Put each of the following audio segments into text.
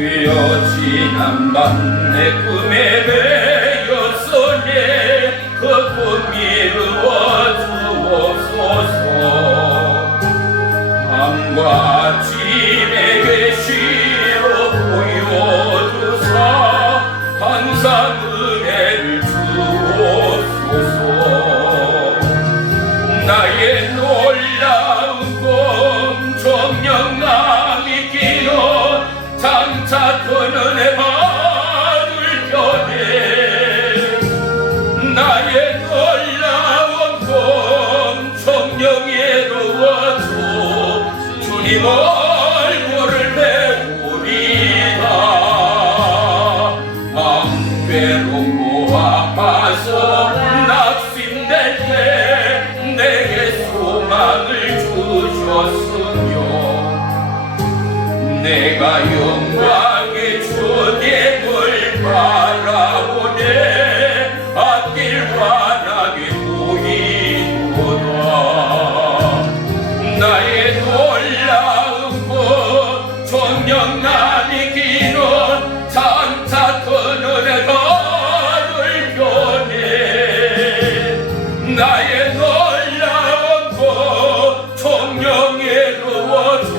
주여 지난 밤 내 꿈에 배였으니 그 꿈이 이루어주옵소서. 밤과 아침에 계시로 보여주사 항상 은혜를 주옵소서. 나의 놀라운 꿈 정령남이 기는 장차 그는 내 마음을 변해. 나의 놀라운 꿈 정령이 이루어져 주님 얼굴을 배우리다. 마음 괴롭고 아파서 낙심될 때 내게 소망을 주셨으며 내가 영광의 주님을 바라보네 앞길 환하게 보이도다. 나의 놀라운 꿈 정령남이 기는 장차 그늘의 가을 변해. 나의 놀라운 꿈 정령이 이루어져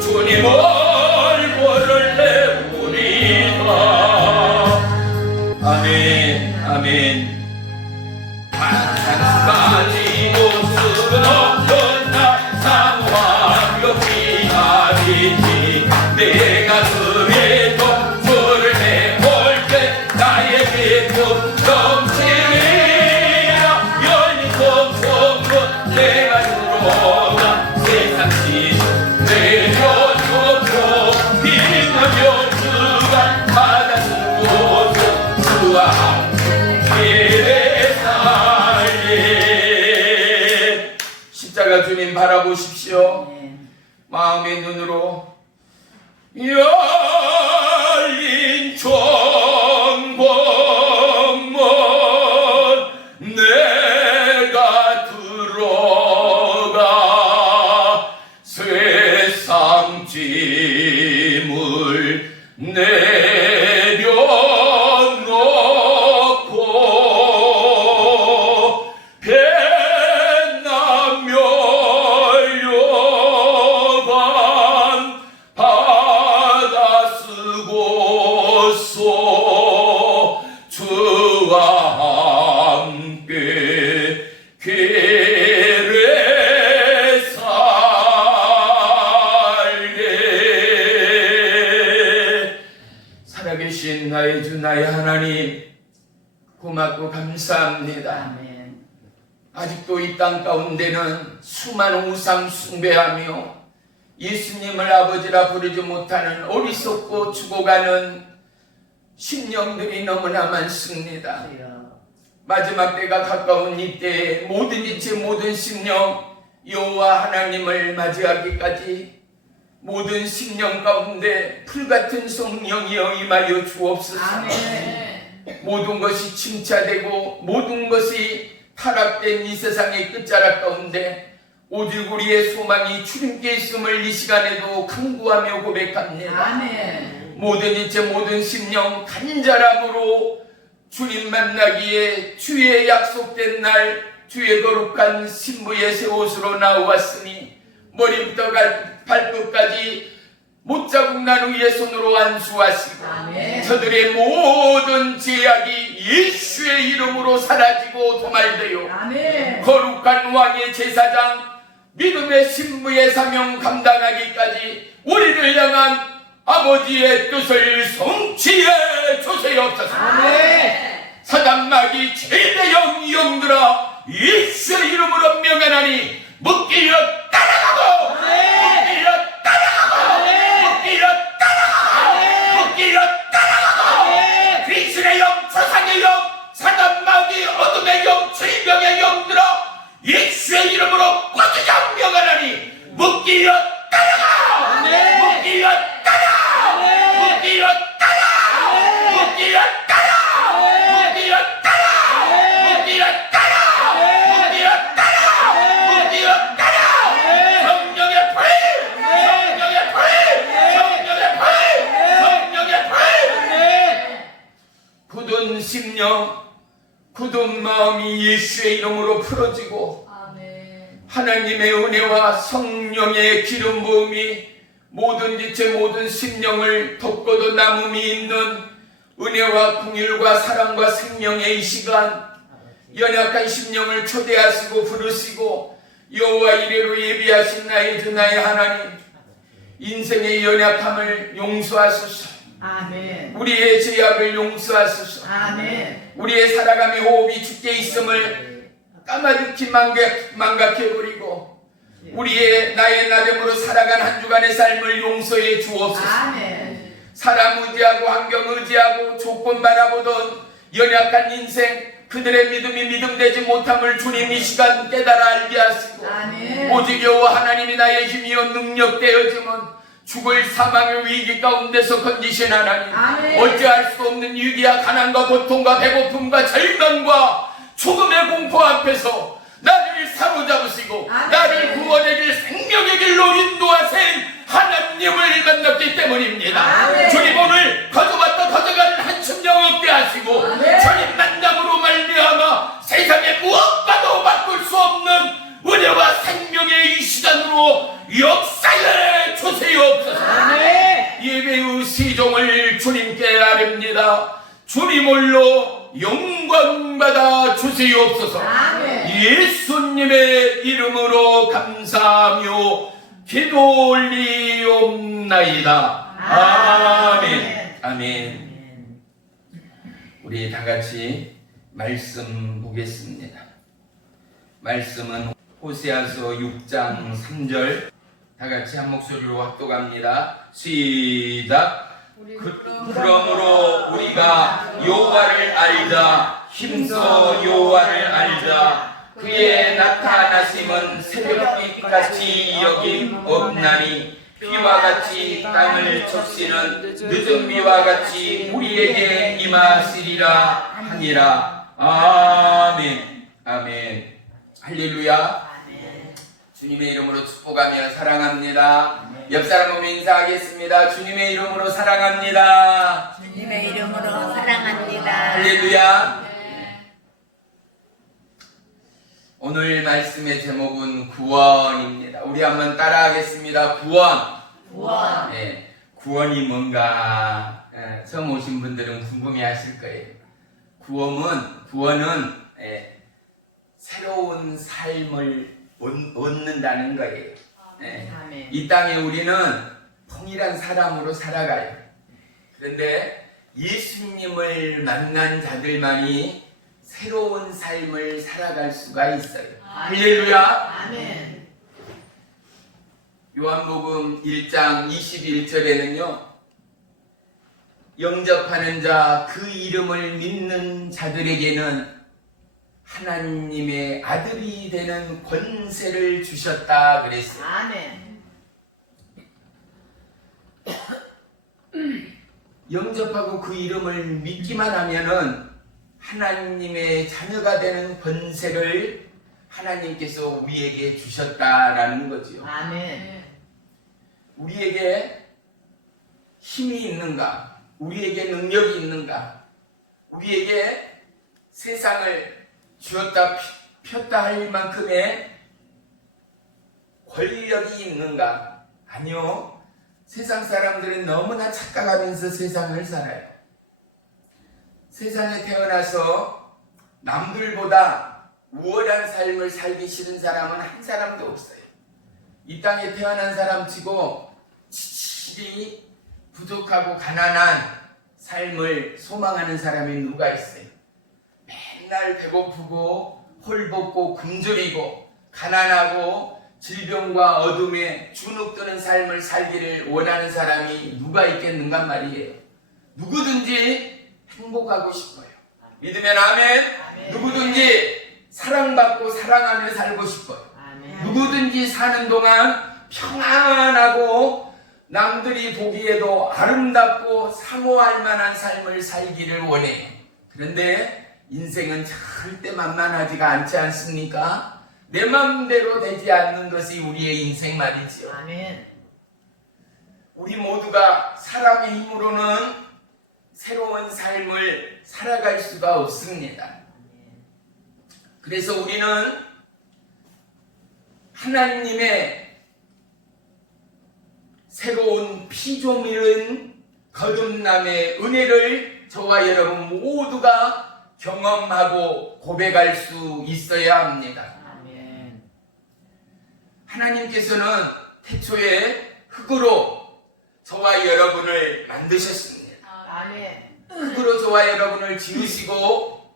주님 얼굴을 배우리다. 아멘 아멘. 한까지 모습은 없던 나 상황없이 아니지. 내 가슴에 동소를 해볼 때 나에게 또 넘치리라. 열린 성문 내가 들어가 세상 시 내려주고 빛나며 주가 받아주고 주와 함께 살리. 십자가 주님 바라보십시오. 마음의 눈으로 열린 정복문 내가 들어가 세상 짐을 내려놓고 배나며 열려간 바다 쓰고서 주와 함께 길에 살게. 살아계신 나의 주 나의 하나님 고맙고 감사합니다. 아멘. 아직도 이 땅 가운데는 수많은 우상 숭배하며 예수님을 아버지라 부르지 못하는 어리석고 죽어가는 심령들이 너무나 많습니다. 마지막 때가 가까운 이때에 모든 이체 모든 심령 여호와 하나님을 맞이하기까지 모든 심령 가운데 풀같은 성령이여 임하여 주옵소서. 아멘. 모든 것이 침체되고 모든 것이 타락된 이 세상의 끝자락 가운데 오직 우리의 소망이 주님께 있음을 이 시간에도 간구하며 고백합니다. 아멘. 모든 이체 모든 심령 간절함으로 주님 만나기에 주의 약속된 날 주의 거룩한 신부의 새 옷으로 나왔으니 머리부터 발끝까지 못자국 난 위에 손으로 안수하시고 아멘. 저들의 모든 죄악이 예수의 이름으로 사라지고 도말되어 아멘. 거룩한 왕의 제사장 믿음의 신부의 사명 감당하기까지 우리를 향한 아버지의 뜻을 성취해 주시옵소서. 아멘. 사단마귀 최대 영들아 예수의 이름으로 명하나니 묶이려 따라가고 묶이려 따라가고 묶이려 따라가고 묶이려 따라가고 귀신의 영 조상의 영 사단마귀 어둠의 영 질병의 영들아 예수의 이름으로 꽂으자 명하나니 묶이려 따라가 묶이려 따라 묶이려 따라 묶이려 따라 묶이려 따라 묶이려 따라 묶이려 따라 묶이려 따라 심령, 굳은 마음이 예수의 이름으로 풀어지고 아멘. 하나님의 은혜와 성령의 기름 부음이 모든 지체 모든 심령을 덮고도 남음이 있는 은혜와 긍휼과 사랑과 생명의 이 시간, 연약한 심령을 초대하시고 부르시고 여호와 이레로 예비하신 나의 주 나의 하나님, 인생의 연약함을 용서하소서. 아멘. 우리의 죄악을 용서하소서. 아멘. 우리의 살아감의 호흡이 주께 있음을 까마득히 망각해버리고 우리의 나의 나됨으로 살아간 한 주간의 삶을 용서해 주옵소서. 아멘. 사람 의지하고 환경 의지하고 조건 바라보던 연약한 인생, 그들의 믿음이 믿음되지 못함을 주님 이 시간 깨달아 알게 하시고 아멘. 오직 여호와 하나님이 나의 힘이여 능력되어지면 죽을 사망의 위기 가운데서 건지신 하나님, 아멘. 어찌할 수 없는 위기와 가난과 고통과 배고픔과 절망과 죽음의 공포 앞에서 나를 사로잡으시고 아멘. 나를 구원의 길 생명의 길로 인도하신 하나님을 만났기 때문입니다. 아멘. 주님 오늘 거저봤다 거저가는 한숨령 없게 하시고 아멘. 주님 만남으로 말미암아 세상에 무엇과도 바꿀 수 없는 은혜와 생명의 이 시간으로 역사해 주시옵소서. 아멘. 예배의 시종을 주님께 아립니다. 주님 홀로 영광 받아 주시옵소서. 아멘. 예수님의 이름으로 감사하며 기도 올리옵나이다. 아멘. 아멘. 우리 다 같이 말씀 보겠습니다. 말씀은 호세아서 6장 3절, 다 같이 한 목소리로 합독합니다. 시작. 그러므로 우리가 여호와를 알자, 힘써 여호와를 알자. 그의 나타나심은 새벽빛같이 여김 없나니 비와 같이 땅을 적시는 늦은 비와 같이 우리에게 임하시리라 하니라. 아멘. 아멘. 할렐루야. 주님의 이름으로 축복하며 사랑합니다. 옆 사람 보면 인사하겠습니다. 주님의 이름으로 사랑합니다. 주님의 이름으로 사랑합니다. 할렐루야. 오늘 말씀의 제목은 구원입니다. 우리 한번 따라하겠습니다. 구원. 구원. 네, 구원이 뭔가 처음 오신 분들은 궁금해하실 거예요. 구원은 새로운 삶을 얻는다는 거예요. 아멘. 이 땅에 우리는 통일한 사람으로 살아가요. 그런데 예수님을 만난 자들만이 새로운 삶을 살아갈 수가 있어요. 할렐루야. 아멘. 요한복음 1장 21절에는요, 영접하는 자, 그 이름을 믿는 자들에게는 하나님의 아들이 되는 권세를 주셨다 그랬어요. 아멘. 영접하고 그 이름을 믿기만 하면은 하나님의 자녀가 되는 권세를 하나님께서 우리에게 주셨다라는 거지요. 아멘. 우리에게 힘이 있는가? 우리에게 능력이 있는가? 우리에게 세상을 쥐었다 폈다 할 만큼의 권력이 있는가? 아니요. 세상 사람들은 너무나 착각하면서 세상을 살아요. 세상에 태어나서 남들보다 우월한 삶을 살기 싫은 사람은 한 사람도 없어요. 이 땅에 태어난 사람치고 지질이 부족하고 가난한 삶을 소망하는 사람이 누가 있어요? 맨날 배고프고 홀벗고 굶주리고 가난하고 질병과 어둠에 주눅드는 삶을 살기를 원하는 사람이 누가 있겠는가 말이에요. 누구든지 행복하고 싶어요. 믿으면 아멘. 아멘. 누구든지 사랑받고 사랑하며 살고 싶어요. 아멘. 누구든지 사는 동안 평안하고 남들이 보기에도 아름답고 사모할 만한 삶을 살기를 원해요. 그런데 인생은 절대 만만하지가 않지 않습니까? 내 마음대로 되지 않는 것이 우리의 인생 말이지요. 아멘. 우리 모두가 사람의 힘으로는 새로운 삶을 살아갈 수가 수가 없습니다. 그래서 우리는 하나님의 새로운 피조물은 거듭남의 은혜를 저와 여러분 모두가 경험하고 고백할 수 있어야 합니다. 아멘. 하나님께서는 태초에 흙으로 저와 여러분을 만드셨습니다. 아멘. 흙으로 저와 여러분을 지으시고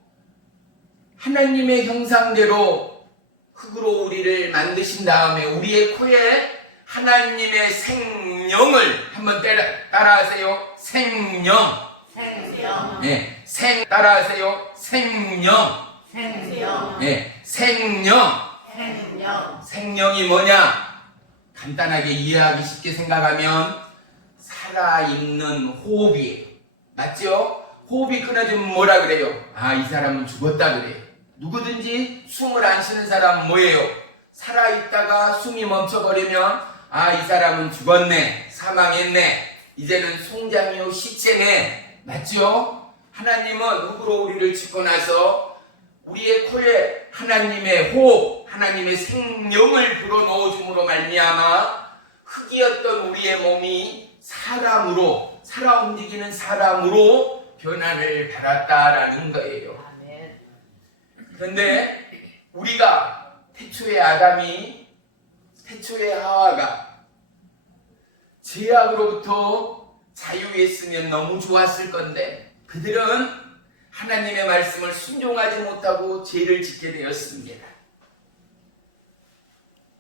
하나님의 형상대로 흙으로 우리를 만드신 다음에 우리의 코에 하나님의 생명을 한번 따라하세요. 생명. 생명, 네, 따라하세요. 생명. 생명, 네, 생명. 생명, 생명이 뭐냐? 간단하게 이해하기 쉽게 생각하면 살아있는 호흡이에요. 맞죠? 호흡이 끊어지면 뭐라 그래요? 아, 이 사람은 죽었다 그래요. 누구든지 숨을 안 쉬는 사람은 뭐예요? 살아있다가 숨이 멈춰버리면 아, 이 사람은 죽었네, 사망했네, 이제는 송장이요 시체네. 맞죠? 하나님은 흙으로 우리를 짓고 나서 우리의 코에 하나님의 호흡, 하나님의 생명을 불어넣어 줌으로 말미암아 흙이었던 우리의 몸이 사람으로, 살아 움직이는 사람으로 변화를 받았다라는 거예요. 아멘. 그런데 우리가 태초의 아담이, 태초의 하와가 죄악으로부터 자유했으면 너무 좋았을 건데 그들은 하나님의 말씀을 순종하지 못하고 죄를 짓게 되었습니다.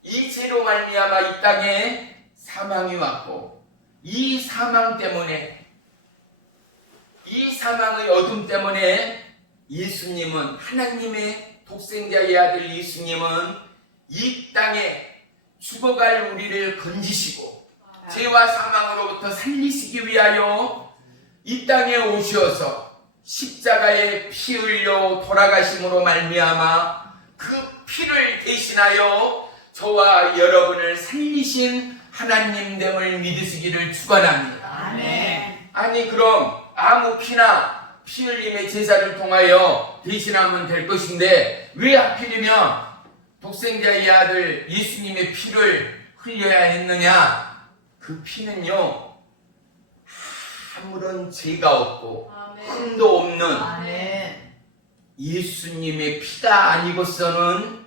이 죄로 말미암아 이 땅에 사망이 왔고 이 사망 때문에, 이 사망의 어둠 때문에 예수님은, 하나님의 독생자의 아들 예수님은 이 땅에 죽어갈 우리를 건지시고 죄와 사망으로부터 살리시기 위하여 이 땅에 오셔서 십자가에 피 흘려 돌아가심으로 말미암아 그 피를 대신하여 저와 여러분을 살리신 하나님됨을 믿으시기를 축원합니다. 아멘, 아니 그럼 아무 피나 피 흘림의 제사를 통하여 대신하면 될 것인데 왜 하필이면 독생자의 아들 예수님의 피를 흘려야 했느냐? 그 피는요 아무런 죄가 없고 흠도 없는 아멘. 예수님의 피가 아니고서는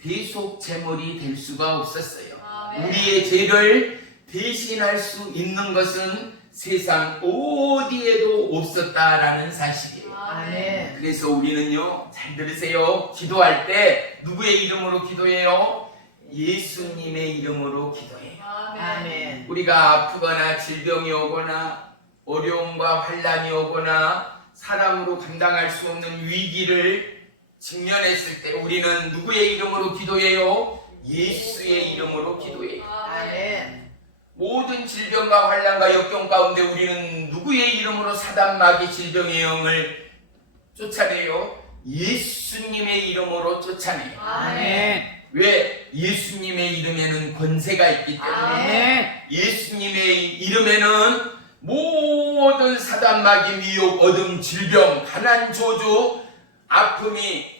대속 제물이 될 수가 없었어요. 우리의 죄를 대신할 수 있는 것은 세상 어디에도 없었다라는 사실이에요. 아멘. 그래서 우리는요, 잘 들으세요. 기도할 때 누구의 이름으로 기도해요? 예수님의 이름으로 기도해요. 아멘. 우리가 아프거나 질병이 오거나 어려움과 환란이 오거나 사람으로 감당할 수 없는 위기를 직면했을 때 우리는 누구의 이름으로 기도해요? 예수의 이름으로 기도해요. 아멘. 모든 질병과 환란과 역경 가운데 우리는 누구의 이름으로 사단 마귀 질병의 영을 쫓아내요? 예수님의 이름으로 쫓아내요. 아멘. 왜? 예수님의 이름에는 권세가 있기 때문에. 아멘. 예수님의 이름에는 모든 사단 마귀 미혹 어둠 질병 가난 저주 아픔이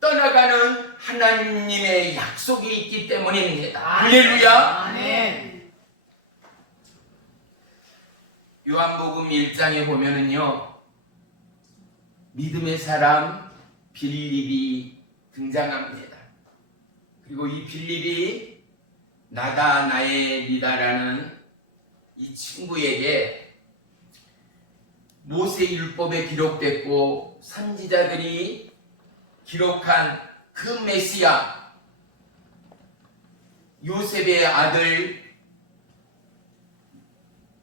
떠나가는 하나님의 약속이 있기 때문입니다. 할렐루야. 아멘. 요한복음 1장에 보면은요, 믿음의 사람 빌립이 등장합니다. 그리고 이 빌립이 나다나엘이다라는 이 친구에게 모세 율법에 기록됐고 선지자들이 기록한 그 메시아 요셉의 아들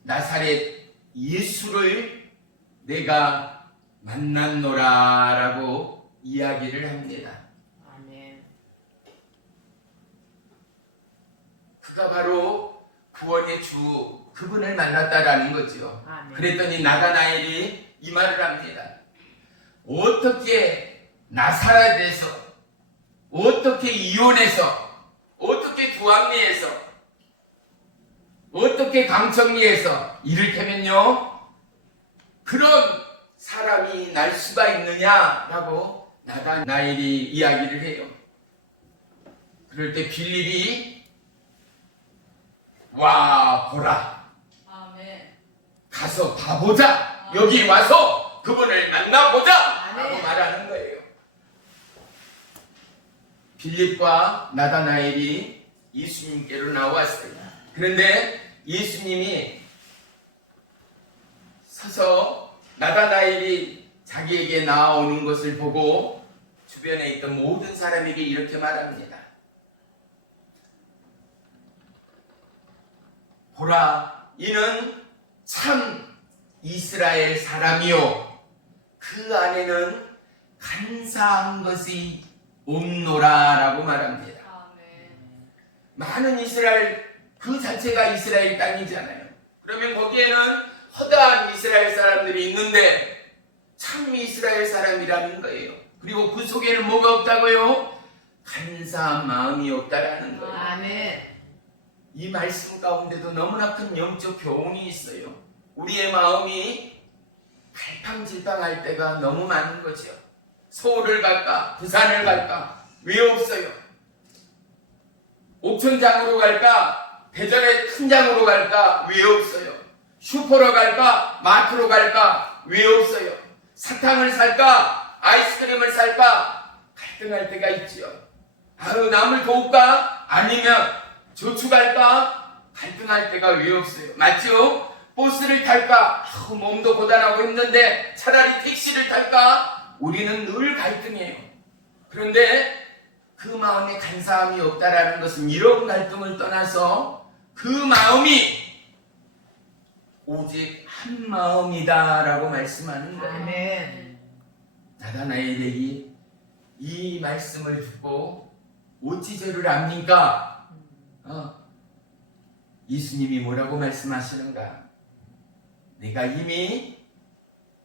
나사렛 예수를 내가 만났노라라고 이야기를 합니다. 아멘. 그가 바로 구원의 주 그분을 만났다라는 거죠. 아멘. 그랬더니 나다나엘이 이 말을 합니다. 어떻게 나사렛에서, 어떻게 이온에서, 어떻게 두합리에서, 어떻게 강청리에서 이를테면요 그런 사람이 날 수가 있느냐라고 나다나엘이 이야기를 해요. 그럴 때 빌립이 와 보라, 아멘. 가서 봐보자, 여기 와서 그분을 만나보자 라고 아멘. 말하는 거예요. 빌립과 나다나엘이 예수님께로 나왔어요. 그런데 예수님이 서서 나다나엘이 자기에게 나오는 것을 보고 주변에 있던 모든 사람에게 이렇게 말합니다. 보라, 이는 참 이스라엘 사람이요 그 안에는 간사한 것이 없노라 라고 말합니다. 아멘. 많은 이스라엘 그 자체가 이스라엘 땅이잖아요. 그러면 거기에는 허다한 이스라엘 사람들이 있는데 참 이스라엘 사람이라는 거예요. 그리고 그 속에는 뭐가 없다고요? 간사한 마음이 없다라는 거예요. 아멘. 이 말씀 가운데도 너무나 큰 영적 교훈이 있어요. 우리의 마음이 갈팡질팡할 때가 너무 많은 거죠. 서울을 갈까? 부산을 갈까? 왜 없어요? 옥천장으로 갈까? 대전의 큰 장으로 갈까? 왜 없어요? 슈퍼로 갈까? 마트로 갈까? 왜 없어요? 사탕을 살까? 아이스크림을 살까? 갈등할 때가 있지요. 아유, 남을 도울까? 아니면 저축할까? 갈등할 때가 왜 없어요? 맞죠? 버스를 탈까? 몸도 고단하고 힘든데 차라리 택시를 탈까? 우리는 늘 갈등해요. 그런데 그 마음에 간사함이 없다라는 것은 이런 갈등을 떠나서 그 마음이 오직 한 마음이다라고 말씀하는 거예요. 아멘. 나다나엘이 이 말씀을 듣고 어찌 저를 압니까? 예수님이 뭐라고 말씀하시는가? 내가 이미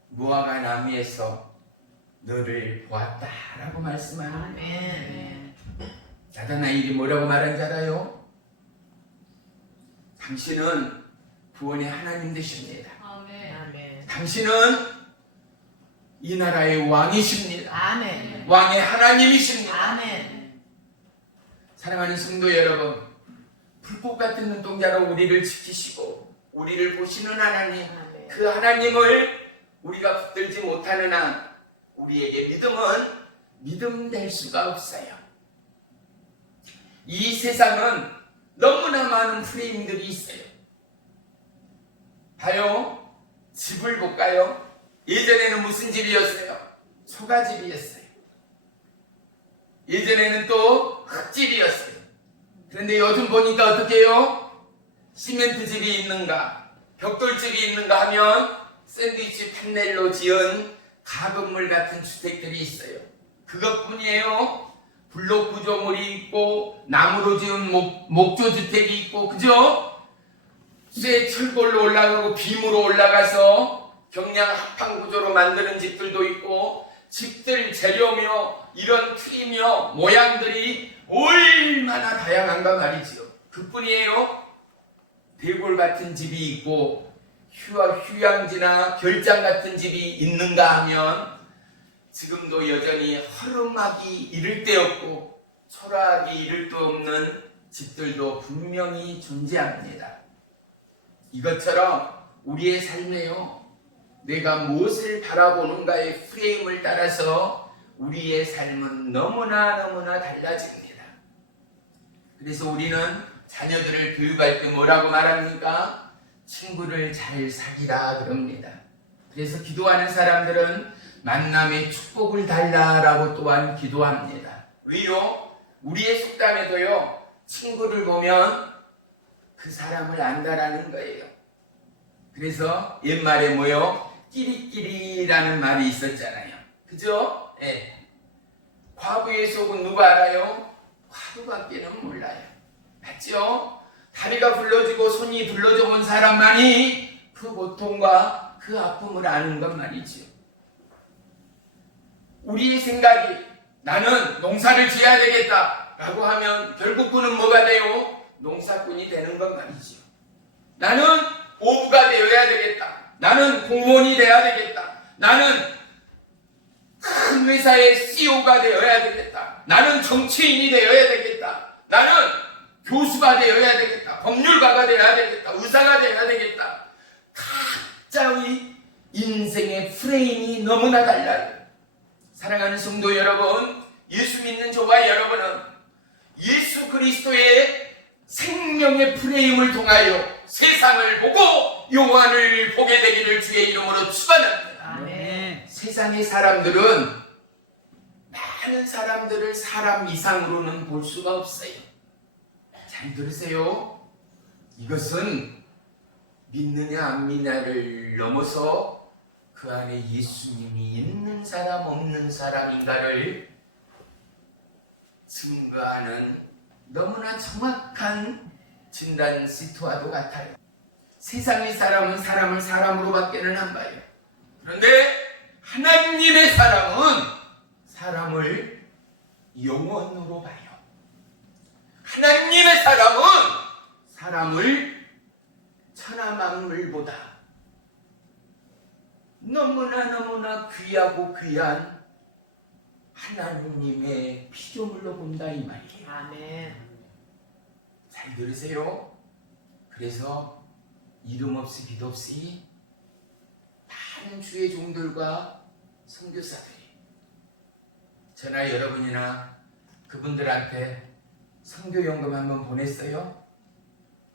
무화과 나무에서 너를 보았다라고 말씀하는 거예요. 아멘. 나다나엘이 뭐라고 말한지 알아요? 당신은 구원의 하나님 되십니다. 아멘. 아멘. 당신은 이 나라의 왕이십니다. 아멘. 왕의 하나님이십니다. 아멘. 사랑하는 성도 여러분, 불꽃 같은 눈동자로 우리를 지키시고 우리를 보시는 하나님, 아멘. 그 하나님을 우리가 붙들지 못하는 한 우리에게 믿음은 믿음될 수가 없어요. 이 세상은 너무나 많은 프레임들이 있어요. 봐요. 집을 볼까요? 예전에는 무슨 집이었어요? 초가집이었어요. 예전에는 또 흙집이었어요. 그런데 요즘 보니까 어떻게 해요? 시멘트 집이 있는가, 벽돌집이 있는가 하면 샌드위치 판넬로 지은 가건물 같은 주택들이 있어요. 그것뿐이에요. 블록 구조물이 있고 나무로 지은 목조 주택이 있고, 그죠? 쇠 철골로 올라가고 빔으로 올라가서 경량 합판 구조로 만드는 집들도 있고, 집들 재료며 이런 틀이며 모양들이 얼마나 다양한가 말이지요. 그뿐이에요. 대골 같은 집이 있고 휴양지나 별장 같은 집이 있는가 하면 지금도 여전히 허름하기 이를 데 없고 초라하기 이를 데 없는 집들도 분명히 존재합니다. 이것처럼 우리의 삶에요, 내가 무엇을 바라보는가의 프레임을 따라서 우리의 삶은 너무나 달라집니다. 그래서 우리는 자녀들을 교육할 때 뭐라고 말합니까? 친구를 잘 사귀라 그럽니다. 그래서 기도하는 사람들은 만남의 축복을 달라라고 또한 기도합니다. 왜요? 우리의 속담에도요, 친구를 보면 그 사람을 안다라는 거예요. 그래서 옛말에 뭐요? 끼리끼리라는 말이 있었잖아요. 그죠? 예. 과부의 속은 누가 알아요? 과부밖에는 몰라요. 맞죠? 다리가 굴러지고 손이 불러져 본 사람만이 그 고통과 그 아픔을 아는 것 말이지요. 우리의 생각이 나는 농사를 지어야 되겠다 라고 하면 결국 그는 뭐가 돼요? 농사꾼이 되는 것 말이지요. 나는 오부가 되어야 되겠다. 나는 공무원이 돼야 되겠다. 나는 큰 회사의 CEO가 되어야 되겠다. 나는 정치인이 되어야 되겠다. 나는 교수가 되어야 되겠다. 법률가가 되어야 되겠다. 의사가 되어야 되겠다. 각자의 인생의 프레임이 너무나 달라요. 사랑하는 성도 여러분, 예수 믿는 저와 여러분은 예수 그리스도의 생명의 프레임을 통하여 세상을 보고 영원을 보게 되기를 주의 이름으로 축원합니다. 아멘. 세상의 사람들은 많은 사람들을 사람 이상으로는 볼 수가 없어요. 잘 들으세요. 이것은 믿느냐 안 믿느냐를 넘어서 그 안에 예수님이 있는 사람 없는 사람인가를 증거하는 너무나 정확한 진단 시트와도 같아요. 세상의 사람은 사람을 사람으로 밖에는 안 봐요. 그런데 하나님의 사람은 사람을 영원으로 봐요. 하나님의 사람은 사람을 천하만물보다 너무나 귀하고 귀한 하나님의 피조물로 본다 이 말이에요. 아멘. 잘 들으세요. 그래서 이름 없이 빛 없이 많은 주의 종들과 선교사들이 저나 여러분이나 그분들한테 선교연금 한번 보냈어요?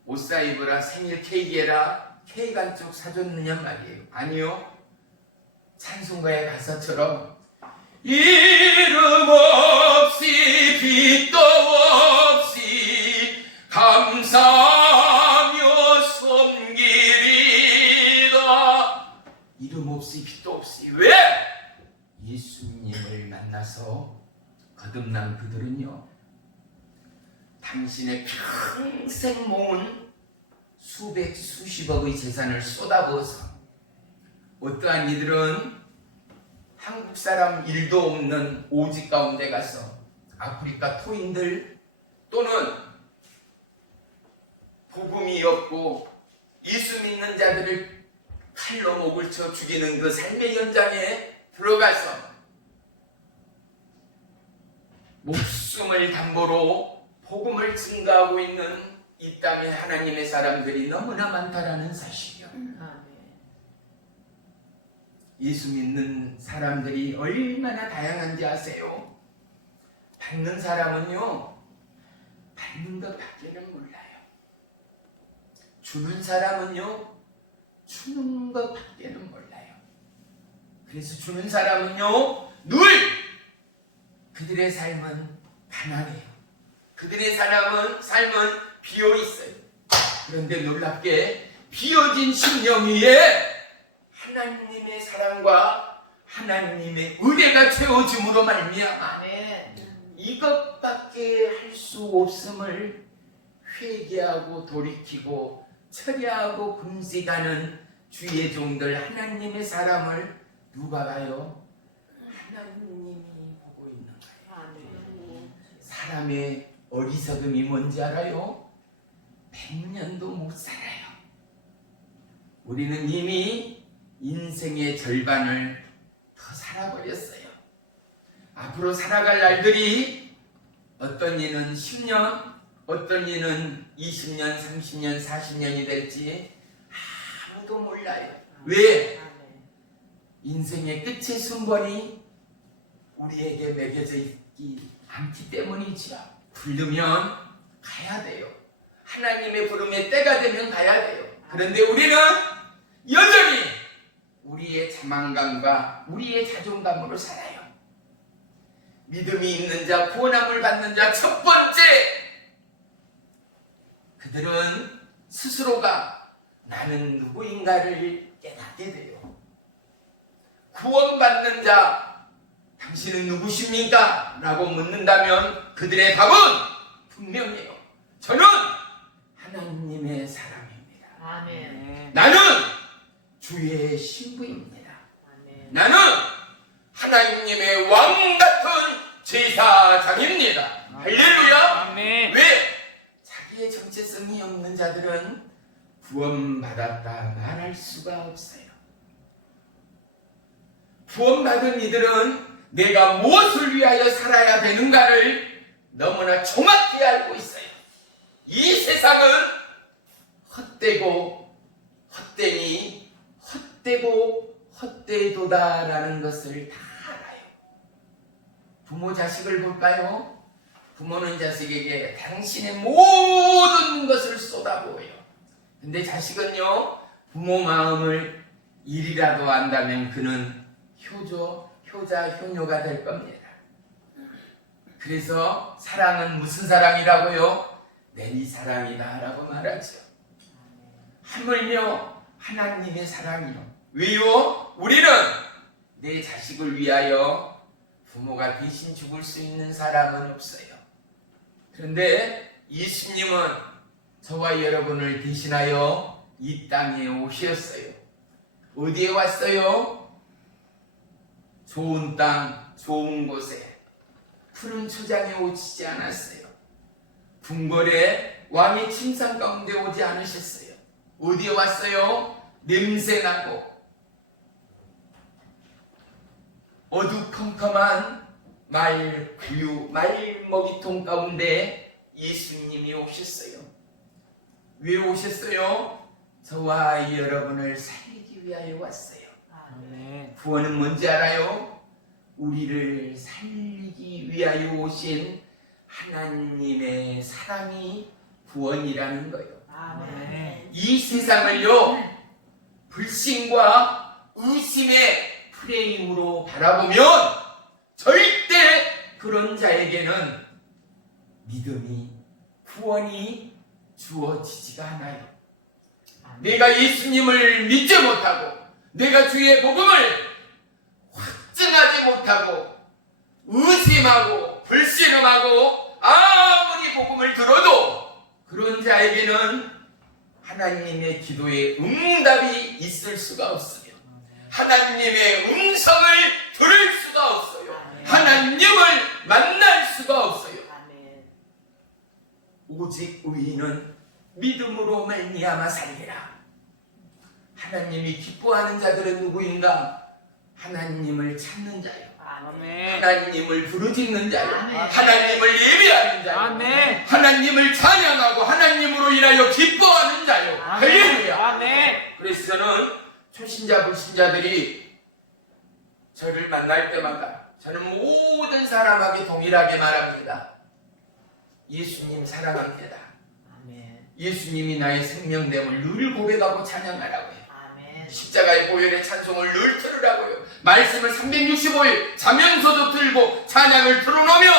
옷 사 입으라, 생일 케이크 해라, 케이크 한쪽 사줬느냐 말이에요. 아니요. 찬송가의 가사처럼 이름 없이 빛도 없이 감사하며 섬기리다. 이름 없이 빛도 없이. 왜? 예수님을 만나서 거듭난 그들은요, 당신의 평생 모은 수백 수십억의 재산을 쏟아부어서 어떠한 이들은 한국 사람 일도 없는 오지 가운데 가서 아프리카 토인들 또는 복음이 없고 예수 믿는 자들을 칼로 목을 쳐 죽이는 그 삶의 현장에 들어가서 목숨을 담보로 복음을 증가하고 있는 이 땅에 하나님의 사람들이 너무나 많다라는 사실이요. 아멘. 예수 믿는 사람들이 얼마나 다양한지 아세요? 받는 사람은요, 받는 것밖에는 몰라요. 주는 사람은요, 주는 것밖에는 몰라요. 그래서 주는 사람은요, 늘 그들의 삶은 가난해요. 그들의 삶은 비어있어요. 그런데 놀랍게 비어진 심령 위에 하나님의 사랑과 하나님의 은혜가 채워짐으로 말미암아 아멘. 이것밖에 할 수 없음을 회개하고 돌이키고 처리하고 금식하는 주의 종들 하나님의 사람을 누가 봐요? 하나님이 보고 있는 거예요. 아멘. 사람의 어리석음이 뭔지 알아요? 100년도 못 살아요. 우리는 이미 인생의 절반을 더 살아버렸어요. 앞으로 살아갈 날들이 어떤 이는 10년, 어떤 이는 20년, 30년, 40년이 될지 아무도 몰라요. 왜? 아멘. 인생의 끝의 순번이 우리에게 매겨져 있지 않기 때문이지요. 부르면 가야 돼요. 하나님의 부름의 때가 되면 가야 돼요. 그런데 우리는 여전히 우리의 자만감과 우리의 자존감으로 살아요. 믿음이 있는 자, 구원함을 받는 자 첫 번째, 그들은 스스로가 나는 누구인가를 깨닫게 돼요. 구원받는 자, 당신은 누구십니까? 라고 묻는다면 그들의 답은 분명해요. 저는 하나님의 사람입니다. 아멘. 나는 주의 신부입니다. 아멘. 나는 하나님의 왕 같은 제사장입니다. 할렐루야. 아멘. 왜? 자기의 정체성이 없는 자들은 구원받았다 말할 수가 없어요. 구원받은 이들은 내가 무엇을 위하여 살아야 되는가를 너무나 정확히 알고 있어요. 이 세상은 헛되고 헛되니 헛되고 헛되도다라는 것을 다 알아요. 부모 자식을 볼까요? 부모는 자식에게 당신의 모든 것을 쏟아부어요. 근데 자식은요, 부모 마음을 일이라도 안다면 그는 효자, 효녀가 될 겁니다. 그래서 사랑은 무슨 사랑이라고요? 내니 사랑이다 라고 말하죠. 하물며 하나님의 사랑이요. 왜요? 우리는 내 자식을 위하여 부모가 대신 죽을 수 있는 사람은 없어요. 그런데 예수님은 저와 여러분을 대신하여 이 땅에 오셨어요. 어디에 왔어요? 좋은 땅, 좋은 곳에, 푸른 초장에 오시지 않았어요. 궁궐에 왕의 침상 가운데 오지 않으셨어요. 어디에 왔어요? 냄새나고 어두컴컴한 말먹이통 가운데 예수님이 오셨어요. 왜 오셨어요? 저와 여러분을 살리기 위하여 왔어요. 구원은 뭔지 알아요? 우리를 살리기 위하여 오신 하나님의 사랑이 구원이라는 거예요. 아멘. 이 세상을요, 불신과 의심의 프레임으로 바라보면 절대 그런 자에게는 믿음이, 구원이 주어지지가 않아요. 내가 예수님을 믿지 못하고 내가 주의 복음을 확증하지 못하고 의심하고 불신음하고 아무리 복음을 들어도 그런 자에게는 하나님의 기도에 응답이 있을 수가 없어요. 하나님의 음성을 들을 수가 없어요. 하나님을 만날 수가 없어요. 오직 의인은 믿음으로 말미암아 살리라. 하나님이 기뻐하는 자들은 누구인가? 하나님을 찾는 자요. 하나님을 부르짖는 자요. 하나님을 예배하는 자요. 하나님을 찬양하고 하나님으로 인하여 기뻐하는 자요. 할렐루야. 그래서 저는 초신자 불신자들이 저를 만날 때마다 저는 모든 사람에게 동일하게 말합니다. 예수님 사랑합니다. 예수님이 나의 생명됨을 늘 고백하고 찬양하라고요. 십자가의 보혈의 찬송을 늘 들으라고요. 말씀을 365일 자면서도 들고 찬양을 틀어놓으며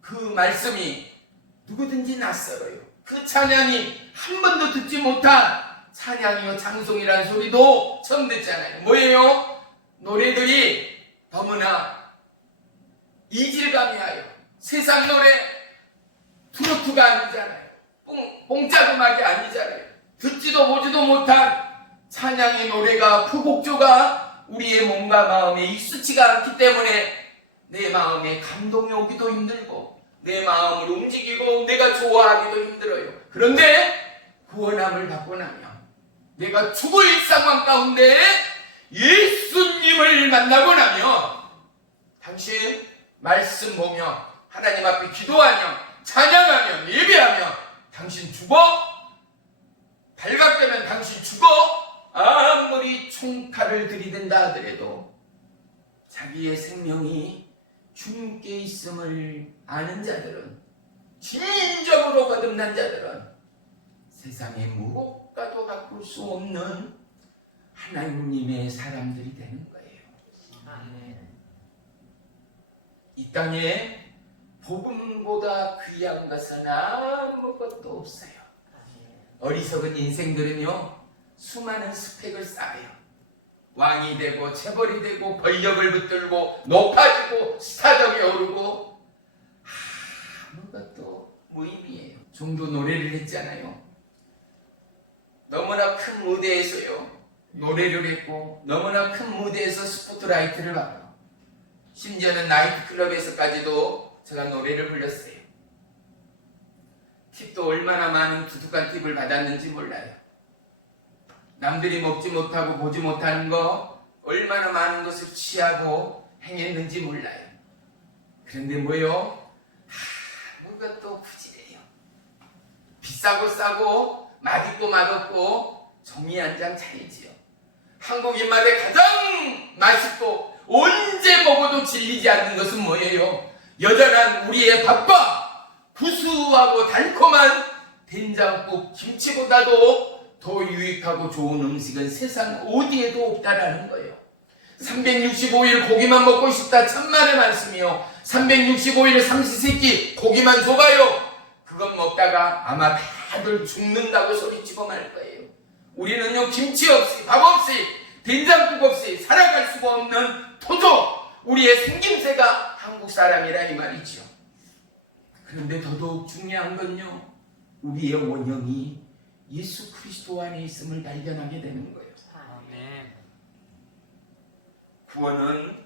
그 말씀이 누구든지 낯설어요. 그 찬양이 한 번도 듣지 못한 찬양이요 찬송이란 소리도 처음 듣잖아요. 뭐예요? 노래들이 너무나 이질감이 하여 세상 노래 트로트가 아니잖아요. 뽕짝 음악이 아니잖아요. 듣지도 보지도 못한 찬양의 노래가 그 곡조가 우리의 몸과 마음에 익숙치가 않기 때문에 내 마음에 감동이 오기도 힘들고 내 마음을 움직이고 내가 좋아하기도 힘들어요. 그런데 구원함을 받고 나면 내가 죽을 상황 가운데 예수님을 만나고 나면 당신 말씀 보며 하나님 앞에 기도하며 찬양하며 예배하며 당신 죽어? 발각되면 당신 죽어? 아무리 총칼을 들이댄다 하더라도 자기의 생명이 주님께 있음을 아는 자들은, 진정으로 거듭난 자들은 세상에 무엇과도 바꿀 수 없는 하나님의 사람들이 되는 거예요. 이 땅에 복음보다 귀한 것은 아무것도 없어요. 어리석은 인생들은요, 수많은 스펙을 쌓아요. 왕이 되고 재벌이 되고 권력을 붙들고 높아지고 스타덕에 오르고 아무것도 무의미해요. 종도 노래를 했잖아요. 너무나 큰 무대에서요 노래를 했고 너무나 큰 무대에서 스포트라이트를 받고 심지어는 나이트클럽에서까지도 제가 노래를 불렀어요. 팁도 얼마나 많은 두둑한 팁을 받았는지 몰라요. 남들이 먹지 못하고 보지 못하는 거 얼마나 많은 것을 취하고 행했는지 몰라요. 그런데 뭐요? 아무것도 부지래요. 비싸고 싸고 맛있고 맛없고 종이 한 장 차이지요. 한국 입맛에 가장 맛있고 언제 먹어도 질리지 않는 것은 뭐예요? 여전한 우리의 밥과 구수하고 달콤한 된장국 김치보다도 더 유익하고 좋은 음식은 세상 어디에도 없다라는 거예요. 365일 고기만 먹고 싶다 천만의 말씀이요. 365일 삼시세끼 고기만 줘봐요. 그건 먹다가 아마 다들 죽는다고 소리치고 말 거예요. 우리는요, 김치 없이 밥 없이 된장국 없이 살아갈 수가 없는 토종, 우리의 생김새가 한국 사람이라 이 말이죠. 그런데 더더욱 중요한 건요, 우리의 원형이 예수 그리스도 안에 있음을 발견하게 되는 거예요. 아멘. 구원은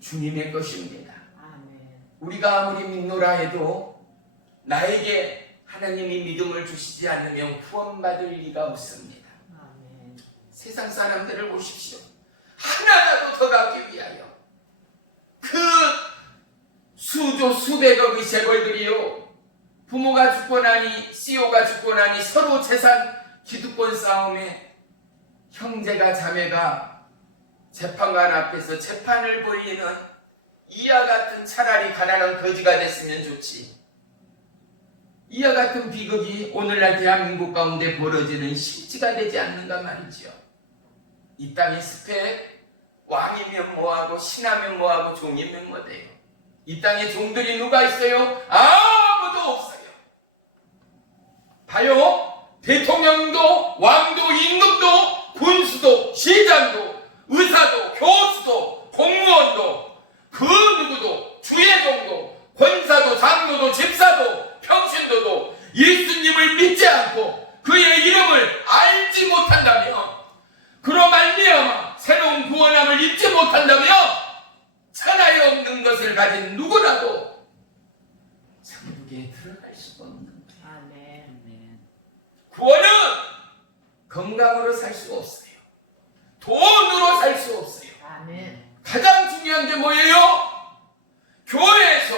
주님의 것입니다. 아멘. 우리가 아무리 믿노라 해도 나에게 하나님이 믿음을 주시지 않으면 구원받을 리가 없습니다. 아멘. 세상 사람들을 보십시오. 하나라도 더 갖기 위하여 그 수조 수백억의 재벌들이요, 부모가 죽고 나니 CEO가 죽고 나니 서로 재산 기득권 싸움에 형제가 자매가 재판관 앞에서 재판을 벌이는 이와 같은, 차라리 가난한 거지가 됐으면 좋지, 이와 같은 비극이 오늘날 대한민국 가운데 벌어지는 실지가 되지 않는가 말이죠. 이 땅의 스펙, 왕이면 뭐하고 신하면 뭐하고 종이면 뭐돼요. 이 땅에 종들이 누가 있어요? 아무도 없어요. 봐요. 대통령도 왕도 임금도 군수도 시장도 의사도 교수도 공무원도 그 누구도 주예종도 권사도 장로도 집사도 평신도도 예수님을 믿지 않고 그의 이름을 알지 못한다며, 그로 말미암아 새로운 구원함을 입지 못한다며, 천하에 없는 것을 가진 누구라도 천국에 들어갈 수가 없는 거예요. 아멘. 구원은 건강으로 살 수 없어요. 돈으로 살 수 없어요. 아멘. 가장 중요한 게 뭐예요? 교회에서,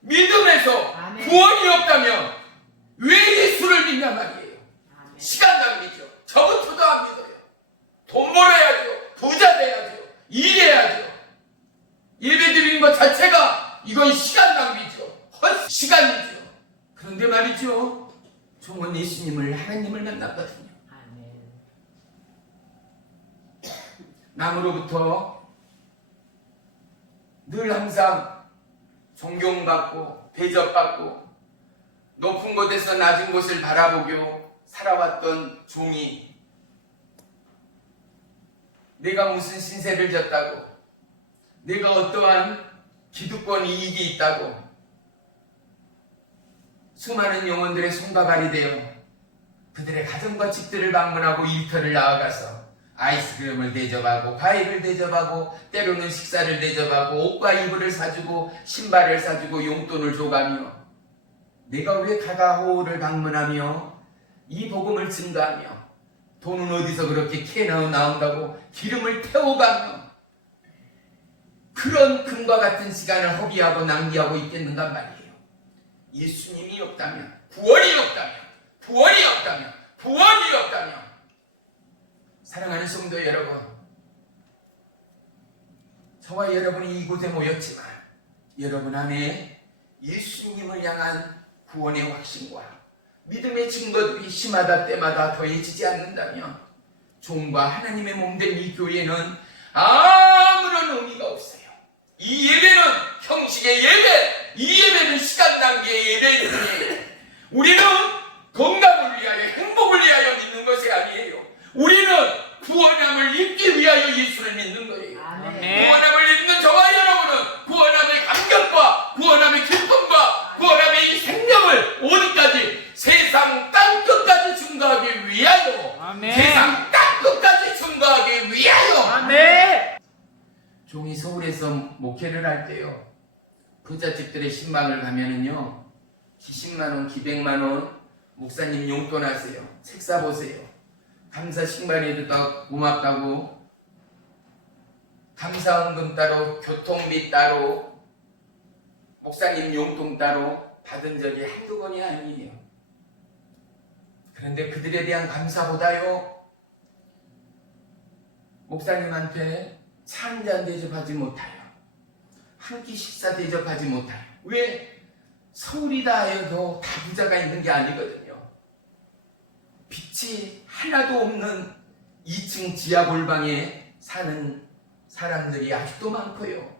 믿음에서 아멘. 구원이 없다면 왜 예수를 믿냐 말이에요. 아멘. 시간 낭비죠. 저부터도 안 믿어요. 돈 벌어야죠. 부자 돼야죠. 일해야죠. 예배 드리는 것 자체가 이건 시간 낭비죠. 시간이죠. 그런데 말이죠, 종은 예수님을, 하나님을 만났거든요. 아멘. 남으로부터 늘 항상 존경받고 대접받고 높은 곳에서 낮은 곳을 바라보고 살아왔던 종이 내가 무슨 신세를 졌다고, 내가 어떠한 기득권 이익이 있다고 수많은 영혼들의 손과 발이 되어 그들의 가정과 집들을 방문하고 일터를 나아가서 아이스크림을 대접하고 과일을 대접하고 때로는 식사를 대접하고 옷과 이불을 사주고 신발을 사주고 용돈을 줘가며, 내가 왜 가가호를 방문하며 이 복음을 증가하며 돈은 어디서 그렇게 캐나 나온다고 기름을 태워가며 그런 금과 같은 시간을 허비하고 낭비하고 있겠는가 말이에요. 예수님이 없다면, 구원이 없다면, 구원이 없다면, 구원이 없다면, 사랑하는 성도 여러분, 저와 여러분이 이곳에 모였지만 여러분 안에 예수님을 향한 구원의 확신과 믿음의 증거들이 시마다 때마다 더해지지 않는다면 종과 하나님의 몸된 이 교회는 아무런 의미가 없어요. 이 예배는 형식의 예배, 이 예배는 시간 낭비의 예배입니다. 우리는 건강을 위하여, 행복을 위하여 믿는 것이 아니에요. 우리는 구원함을 입기 위하여 예수를 믿는 거예요. 아멘. 구원함을 입는 저와 여러분은 구원함의 감격과 구원함의 기쁨과 구원함의 이 생명을 어디까지, 세상 땅끝까지 증거하기 위하여, 아멘. 세상 땅끝까지 증거하기 위하여. 아멘. 종이 서울에서 목회를 할 때요, 부잣집들의 신방을 가면은요, 기십만원, 기백만원 목사님 용돈 하세요. 책 사보세요. 감사 신방에다가 고맙다고 감사원금 따로, 교통비 따로, 목사님 용돈 따로 받은 적이 한두 번이 아니에요. 그런데 그들에 대한 감사보다요, 목사님한테 차 한 잔 대접하지 못하여, 한 끼 식사 대접하지 못하여. 왜? 서울이다 하여도 다 부자가 있는 게 아니거든요. 빚이 하나도 없는 2층 지하 골방에 사는 사람들이 아직도 많고요.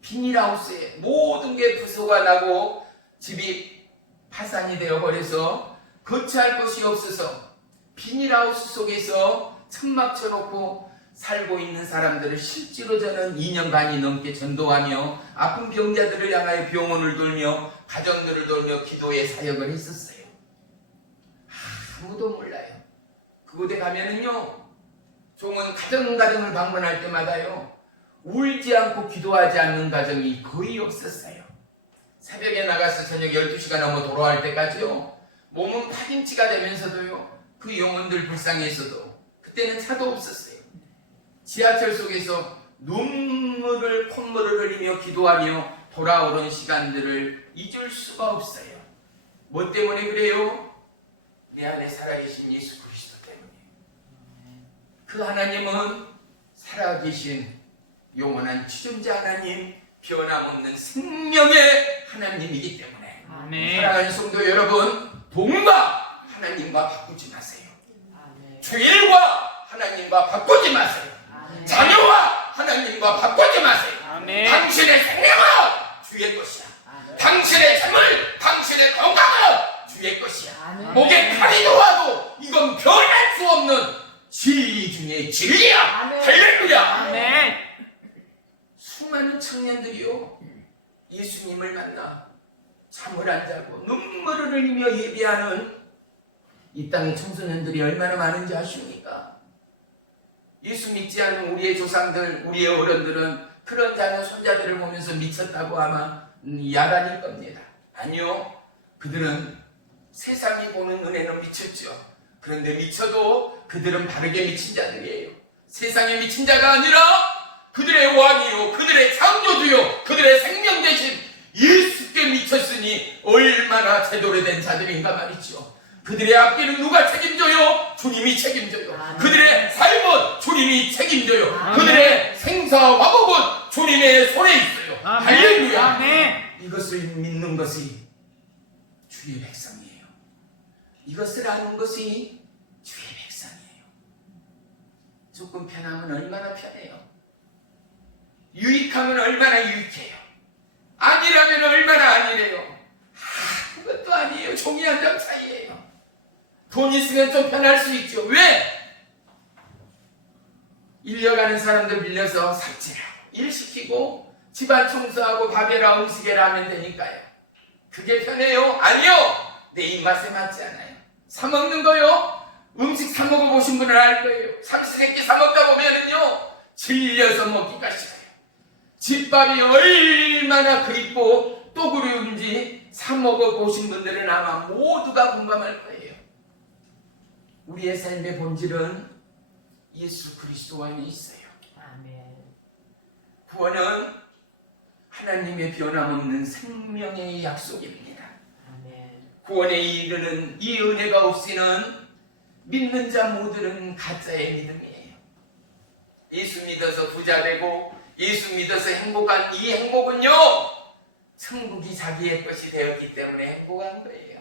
비닐하우스에 모든 게 부서가 나고 집이 파산이 되어버려서 거처할 곳이 없어서 비닐하우스 속에서 천막 쳐놓고 살고 있는 사람들을 실제로 저는 2년 반이 넘게 전도하며 아픈 병자들을 향하여 병원을 돌며 가정들을 돌며 기도의 사역을 했었어요. 아무도 몰라요. 그곳에 가면은요, 종은 가정을 방문할 때마다요, 울지 않고 기도하지 않는 가정이 거의 없었어요. 새벽에 나가서 저녁 12시가 넘어 돌아올 때까지요, 몸은 파김치가 되면서도요, 그 영혼들 불쌍해서도 그때는 차도 없었어요. 지하철 속에서 콧물을 흘리며 기도하며 돌아오는 시간들을 잊을 수가 없어요. 뭐 때문에 그래요? 내 안에 살아계신 예수 그리스도 때문에. 그 하나님은 살아계신 영원한 주존자 하나님, 변함없는 생명의 하나님이기 때문에. 아멘. 사랑하는 성도 여러분, 돈과 하나님과 바꾸지 마세요. 주일과 하나님과 바꾸지 마세요. 자녀와 하나님과 바꾸지 마세요. 아멘. 당신의 생명은 주의 것이야. 당신의 재물, 당신의 건강은 주의 것이야. 목에 칼이 놓아도 이건 변할 수 없는 진리 중의 진리야. 할렐루야. 아멘. 수많은 청년들이요, 예수님을 만나 잠을 안 자고 눈물을 흘리며 예배하는 이 땅의 청소년들이 얼마나 많은지 아십니까? 예수 믿지 않는 우리의 조상들, 우리의 어른들은 그런 자녀 손자들을 보면서 미쳤다고 아마 야단일 겁니다. 아니요, 그들은 세상이 보는 은혜는 미쳤죠. 그런데 미쳐도 그들은 바르게 미친 자들이에요. 세상에 미친 자가 아니라 그들의 왕이요, 그들의 창조주요, 그들의 생명 대신 예수께 미쳤으니 얼마나 제대로 된 자들인가 말이죠. 그들의 앞길은 누가 책임져요? 주님이 책임져요. 아멘. 그들의 삶은 주님이 책임져요. 아멘. 그들의 생사화복은 주님의 손에 있어요. 할렐루야. 아멘. 이것을 믿는 것이 주의 백성이에요. 이것을 아는 것이 주의 백성이에요. 조금 편하면 얼마나 편해요. 유익하면 얼마나 유익해요. 아니라면 얼마나 아니래요. 그것도 아니에요. 종이 한 장 차이예요. 돈 있으면 좀 편할 수 있죠. 왜? 일려가는 사람들 빌려서 삽질하고 일 시키고 집안 청소하고 밥해라 음식해라 하면 되니까요. 그게 편해요? 아니요. 내 입맛에 맞지 않아요. 사 먹는 거요? 음식 사 먹어보신 분은 알 거예요. 삼시세끼 사 먹다 보면은요, 질려서 먹기가 싫어요. 집밥이 얼마나 그립고 또 그리운지 사 먹어보신 분들은 아마 모두가 공감할 거예요. 우리의 삶의 본질은 예수 그리스도 안에 있어요. 구원은 하나님의 변함없는 생명의 약속입니다. 구원에 이르는 이 은혜가 없이는 믿는 자 모두는 가짜의 믿음이에요. 예수 믿어서 부자 되고 예수 믿어서 행복한 이 행복은요, 천국이 자기의 것이 되었기 때문에 행복한 거예요.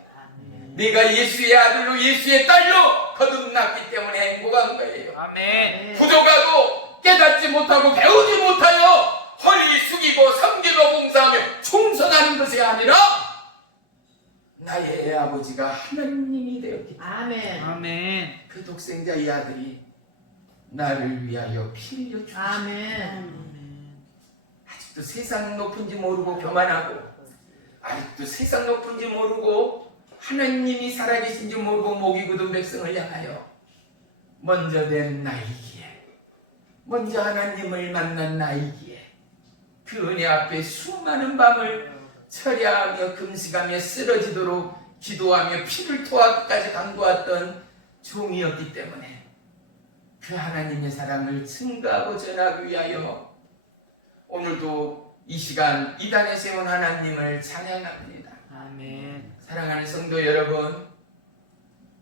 내가 예수의 아들로 예수의 딸로 거듭났기 때문에 행복한 거예요. 아멘. 부족하고 깨닫지 못하고 배우지 못하여 허리 숙이고 섬기고 봉사하며 충성하는 것이 아니라 나의 아버지가 하나님이 되었기 때문에 아멘. 그 독생자 이 아들이 나를 위하여 피 흘려 주셨습니다. 아직도 세상 높은지 모르고 교만하고, 아직도 세상 높은지 모르고 하나님이 살아계신지 모르고 목이 굳은 백성을 향하여 먼저 된 나이기에, 먼저 하나님을 만난 나이기에 그 은혜 앞에 수많은 밤을 철야하며 금식하며 쓰러지도록 기도하며 피를 토하기까지 간구했던 종이었기 때문에 그 하나님의 사랑을 증거하고 전하기 위하여 오늘도 이 시간 이단에 세운 하나님을 찬양합니다. 아멘. 사랑하는 성도 여러분,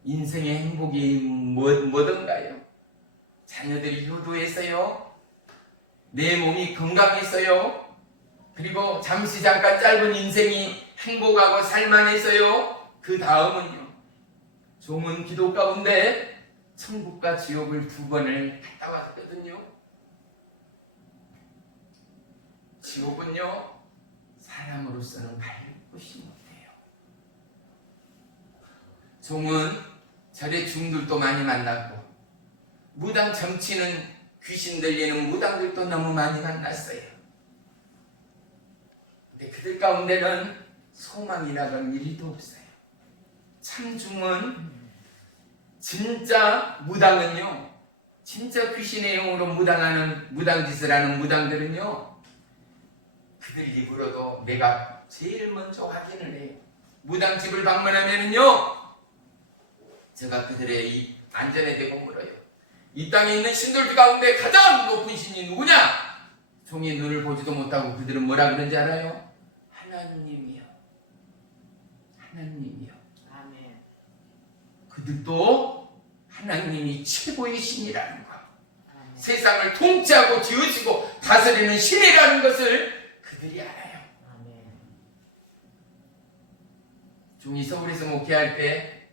인생의 행복이 뭐던가요? 자녀들이 효도했어요? 내 몸이 건강했어요? 그리고 잠시 잠깐 짧은 인생이 행복하고 살만했어요? 그 다음은요, 종은 기도 가운데 천국과 지옥을 2번을 갔다 왔거든요. 지옥은요, 사람으로서는 갈 곳이 못해요. 종은 절의 중들도 많이 만났고, 무당 점치는 귀신 들리는 무당들도 너무 많이 만났어요. 근데 그들 가운데는 소망이라는 일도 없어요. 참중은, 진짜 무당은요, 진짜 귀신의 영으로 무당짓을 하는 무당들은요, 그들 입으로도 내가 제일 먼저 확인을 해요. 무당집을 방문하면은요, 제가 그들의 이 안전에 대고 물어요. 이 땅에 있는 신들 가운데 가장 높은 신이 누구냐? 종이 눈을 보지도 못하고 그들은 뭐라 그런지 알아요? 하나님이요. 하나님이요. 아멘. 그들도 하나님이 최고의 신이라는 것, 아멘. 세상을 통치하고 지으시고 다스리는 신이라는 것을 그들이 알아요. 아멘. 종이 서울에서 목회할 때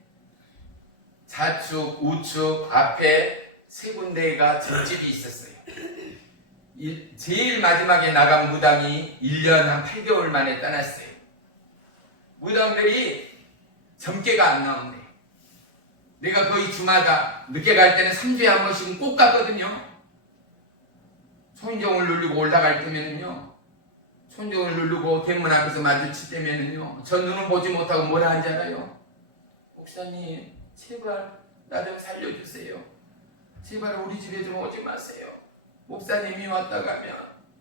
좌측, 우측, 앞에 3군데가 점집이 있었어요. 제일 마지막에 나간 무당이 1년 한 8개월 만에 떠났어요. 무당들이 점괘가 안 나온대. 내가 거의 주마다 늦게 갈 때는 3주에 한 번씩은 꼭 갔거든요. 초인종을 누르고 올라갈 때면은요, 초인종을 누르고 대문 앞에서 마주칠 때면은요, 전 눈은 보지 못하고 뭐라 하는지 알아요? 목사님, 제발 나 좀 살려주세요. 제발 우리 집에 좀 오지 마세요. 목사님이 왔다 가면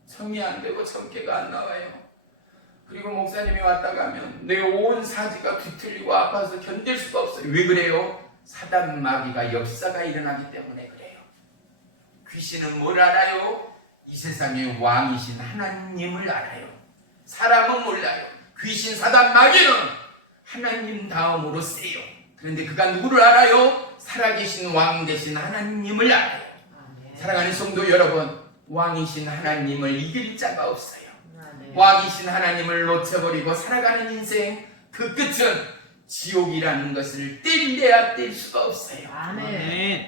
성이 안 되고 점괘가 안 나와요. 그리고 목사님이 왔다 가면 내 온 사지가 뒤틀리고 아파서 견딜 수가 없어요. 왜 그래요? 사단 마귀가 역사가 일어나기 때문에 그래요. 귀신은 뭘 알아요? 이 세상의 왕이신 하나님을 알아요. 사람은 몰라요. 귀신, 사단, 마귀는 하나님 다음으로 세요. 그런데 그가 누구를 알아요? 살아계신 왕 되신 하나님을 알아요. 아멘. 사랑하는 성도 여러분, 왕이신 하나님을 이길 자가 없어요. 아멘. 왕이신 하나님을 놓쳐버리고 살아가는 인생, 그 끝은 지옥이라는 것을 뗄래야 뗄 수가 없어요. 아멘.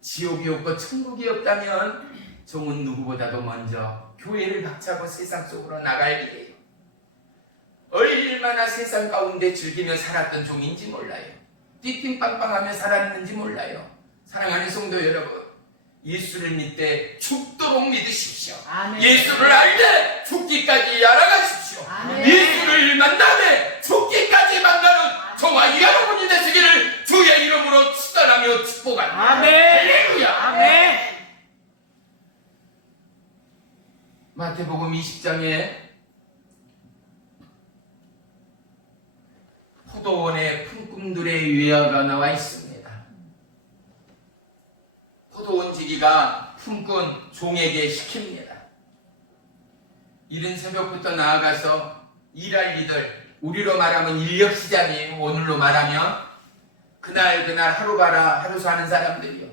지옥이 없고 천국이 없다면 종은 누구보다도 먼저 교회를 박차고 세상 속으로 나갈 일이에요. 얼마나 세상 가운데 즐기며 살았던 종인지 몰라요. 띠띵빵빵하며 살았는지 몰라요. 사랑하는 성도 여러분, 예수를 믿되 죽도록 믿으십시오. 아멘. 예수를 알되 죽기까지 알아가십시오. 아멘. 예수를 만나되 죽기까지 만나는 저와 여러분이 되시기를 주의 이름으로 축원하며 축복합니다. 아멘. 할렐루야. 아멘. 마태복음 20장에 포도원의 품꾼들의 유야가 나와 있습니다. 포도원 지기가 품꾼 종에게 시킵니다. 이른 새벽부터 나아가서 일할 이들, 우리로 말하면 인력시장이에요. 오늘로 말하면 그날 하루 사는 사람들이요.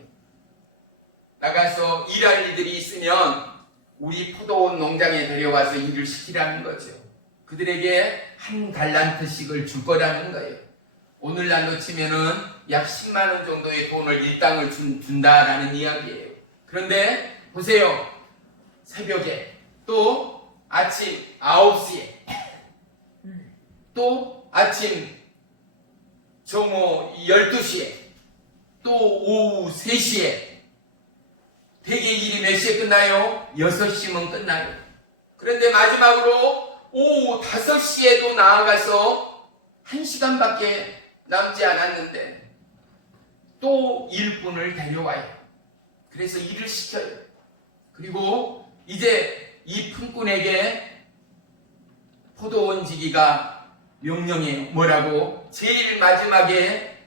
나가서 일할 이들이 있으면 우리 포도원 농장에 데려와서 일을 시키라는 거죠. 그들에게 한 달란트씩을 줄 거라는 거예요. 오늘날로 치면은 약 10만 원 정도의 돈을 일당을 준다라는 이야기예요. 그런데 보세요. 새벽에 또 아침 9시에 또 아침 정오 12시에 또 오후 3시에 대개 일이 몇 시에 끝나요? 6시면 끝나요. 그런데 마지막으로 오후 5시에도 나아가서 1시간밖에 남지 않았는데 또 일꾼을 데려와요. 그래서 일을 시켜요. 그리고 이제 이 품꾼에게 포도원 지기가 명령해요. 뭐라고? 제일 마지막에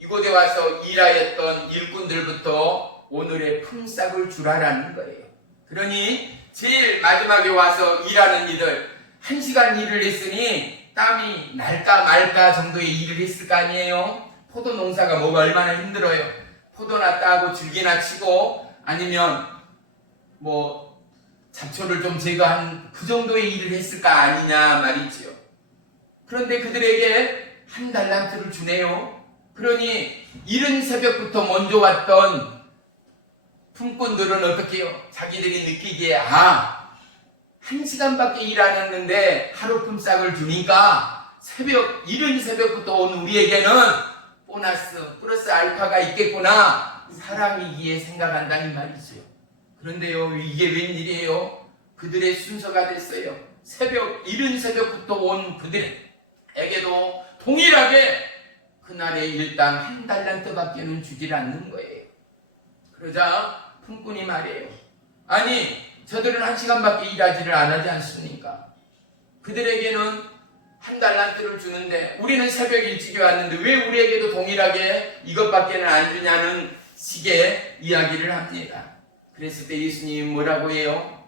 이곳에 와서 일하였던 일꾼들부터 오늘의 품삯을 주라라는 거예요. 그러니 제일 마지막에 와서 일하는 이들 1시간 일을 했으니 땀이 날까 말까 정도의 일을 했을 거 아니에요. 포도 농사가 뭐가 얼마나 힘들어요. 포도나 따고 줄기나 치고 아니면 뭐 잡초를 좀 제거한 그 정도의 일을 했을 거 아니냐 말이지요. 그런데 그들에게 1달란트를 주네요. 그러니 이른 새벽부터 먼저 왔던 품꾼들은 어떻게 해요? 자기들이 느끼기에 1시간밖에 일 안 했는데 하루 품삯을 주니까 이른 새벽부터 온 우리에게는 보너스 플러스 알파가 있겠구나, 사람이기에 생각한다 이 말이죠. 그런데요, 이게 웬일이에요? 그들의 순서가 됐어요. 이른 새벽부터 온 그들에게도 동일하게 그날의 일당 1달란트밖에는 주질 않는 거예요. 그러자 품꾼이 말해요. 아니, 저들은 1시간밖에 일하지를 않지 않습니까? 그들에게는 1달란트를 주는데 우리는 새벽 일찍이 왔는데 왜 우리에게도 동일하게 이것밖에는 안 주냐는 식의 이야기를 합니다. 그랬을 때 예수님이 뭐라고 해요?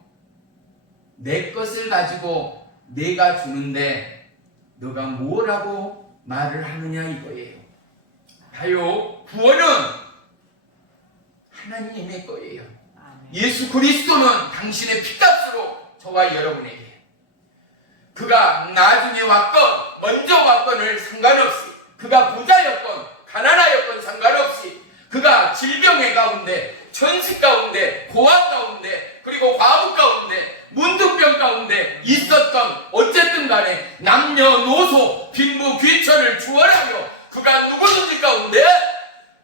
내 것을 가지고 내가 주는데 너가 뭐라고 말을 하느냐 이거예요. 봐요, 구원은 하나님의 거예요. 예수 그리스도는 당신의 피값으로 저와 여러분에게, 그가 나중에 왔건 먼저 왔건을 상관없이, 그가 부자였건 가난하였건 상관없이, 그가 질병의 가운데, 천식 가운데, 고아 가운데, 그리고 과부 가운데, 문둥병 가운데 있었던 어쨌든 간에 남녀노소 빈부 귀천을 추월하며 그가 누구든지 가운데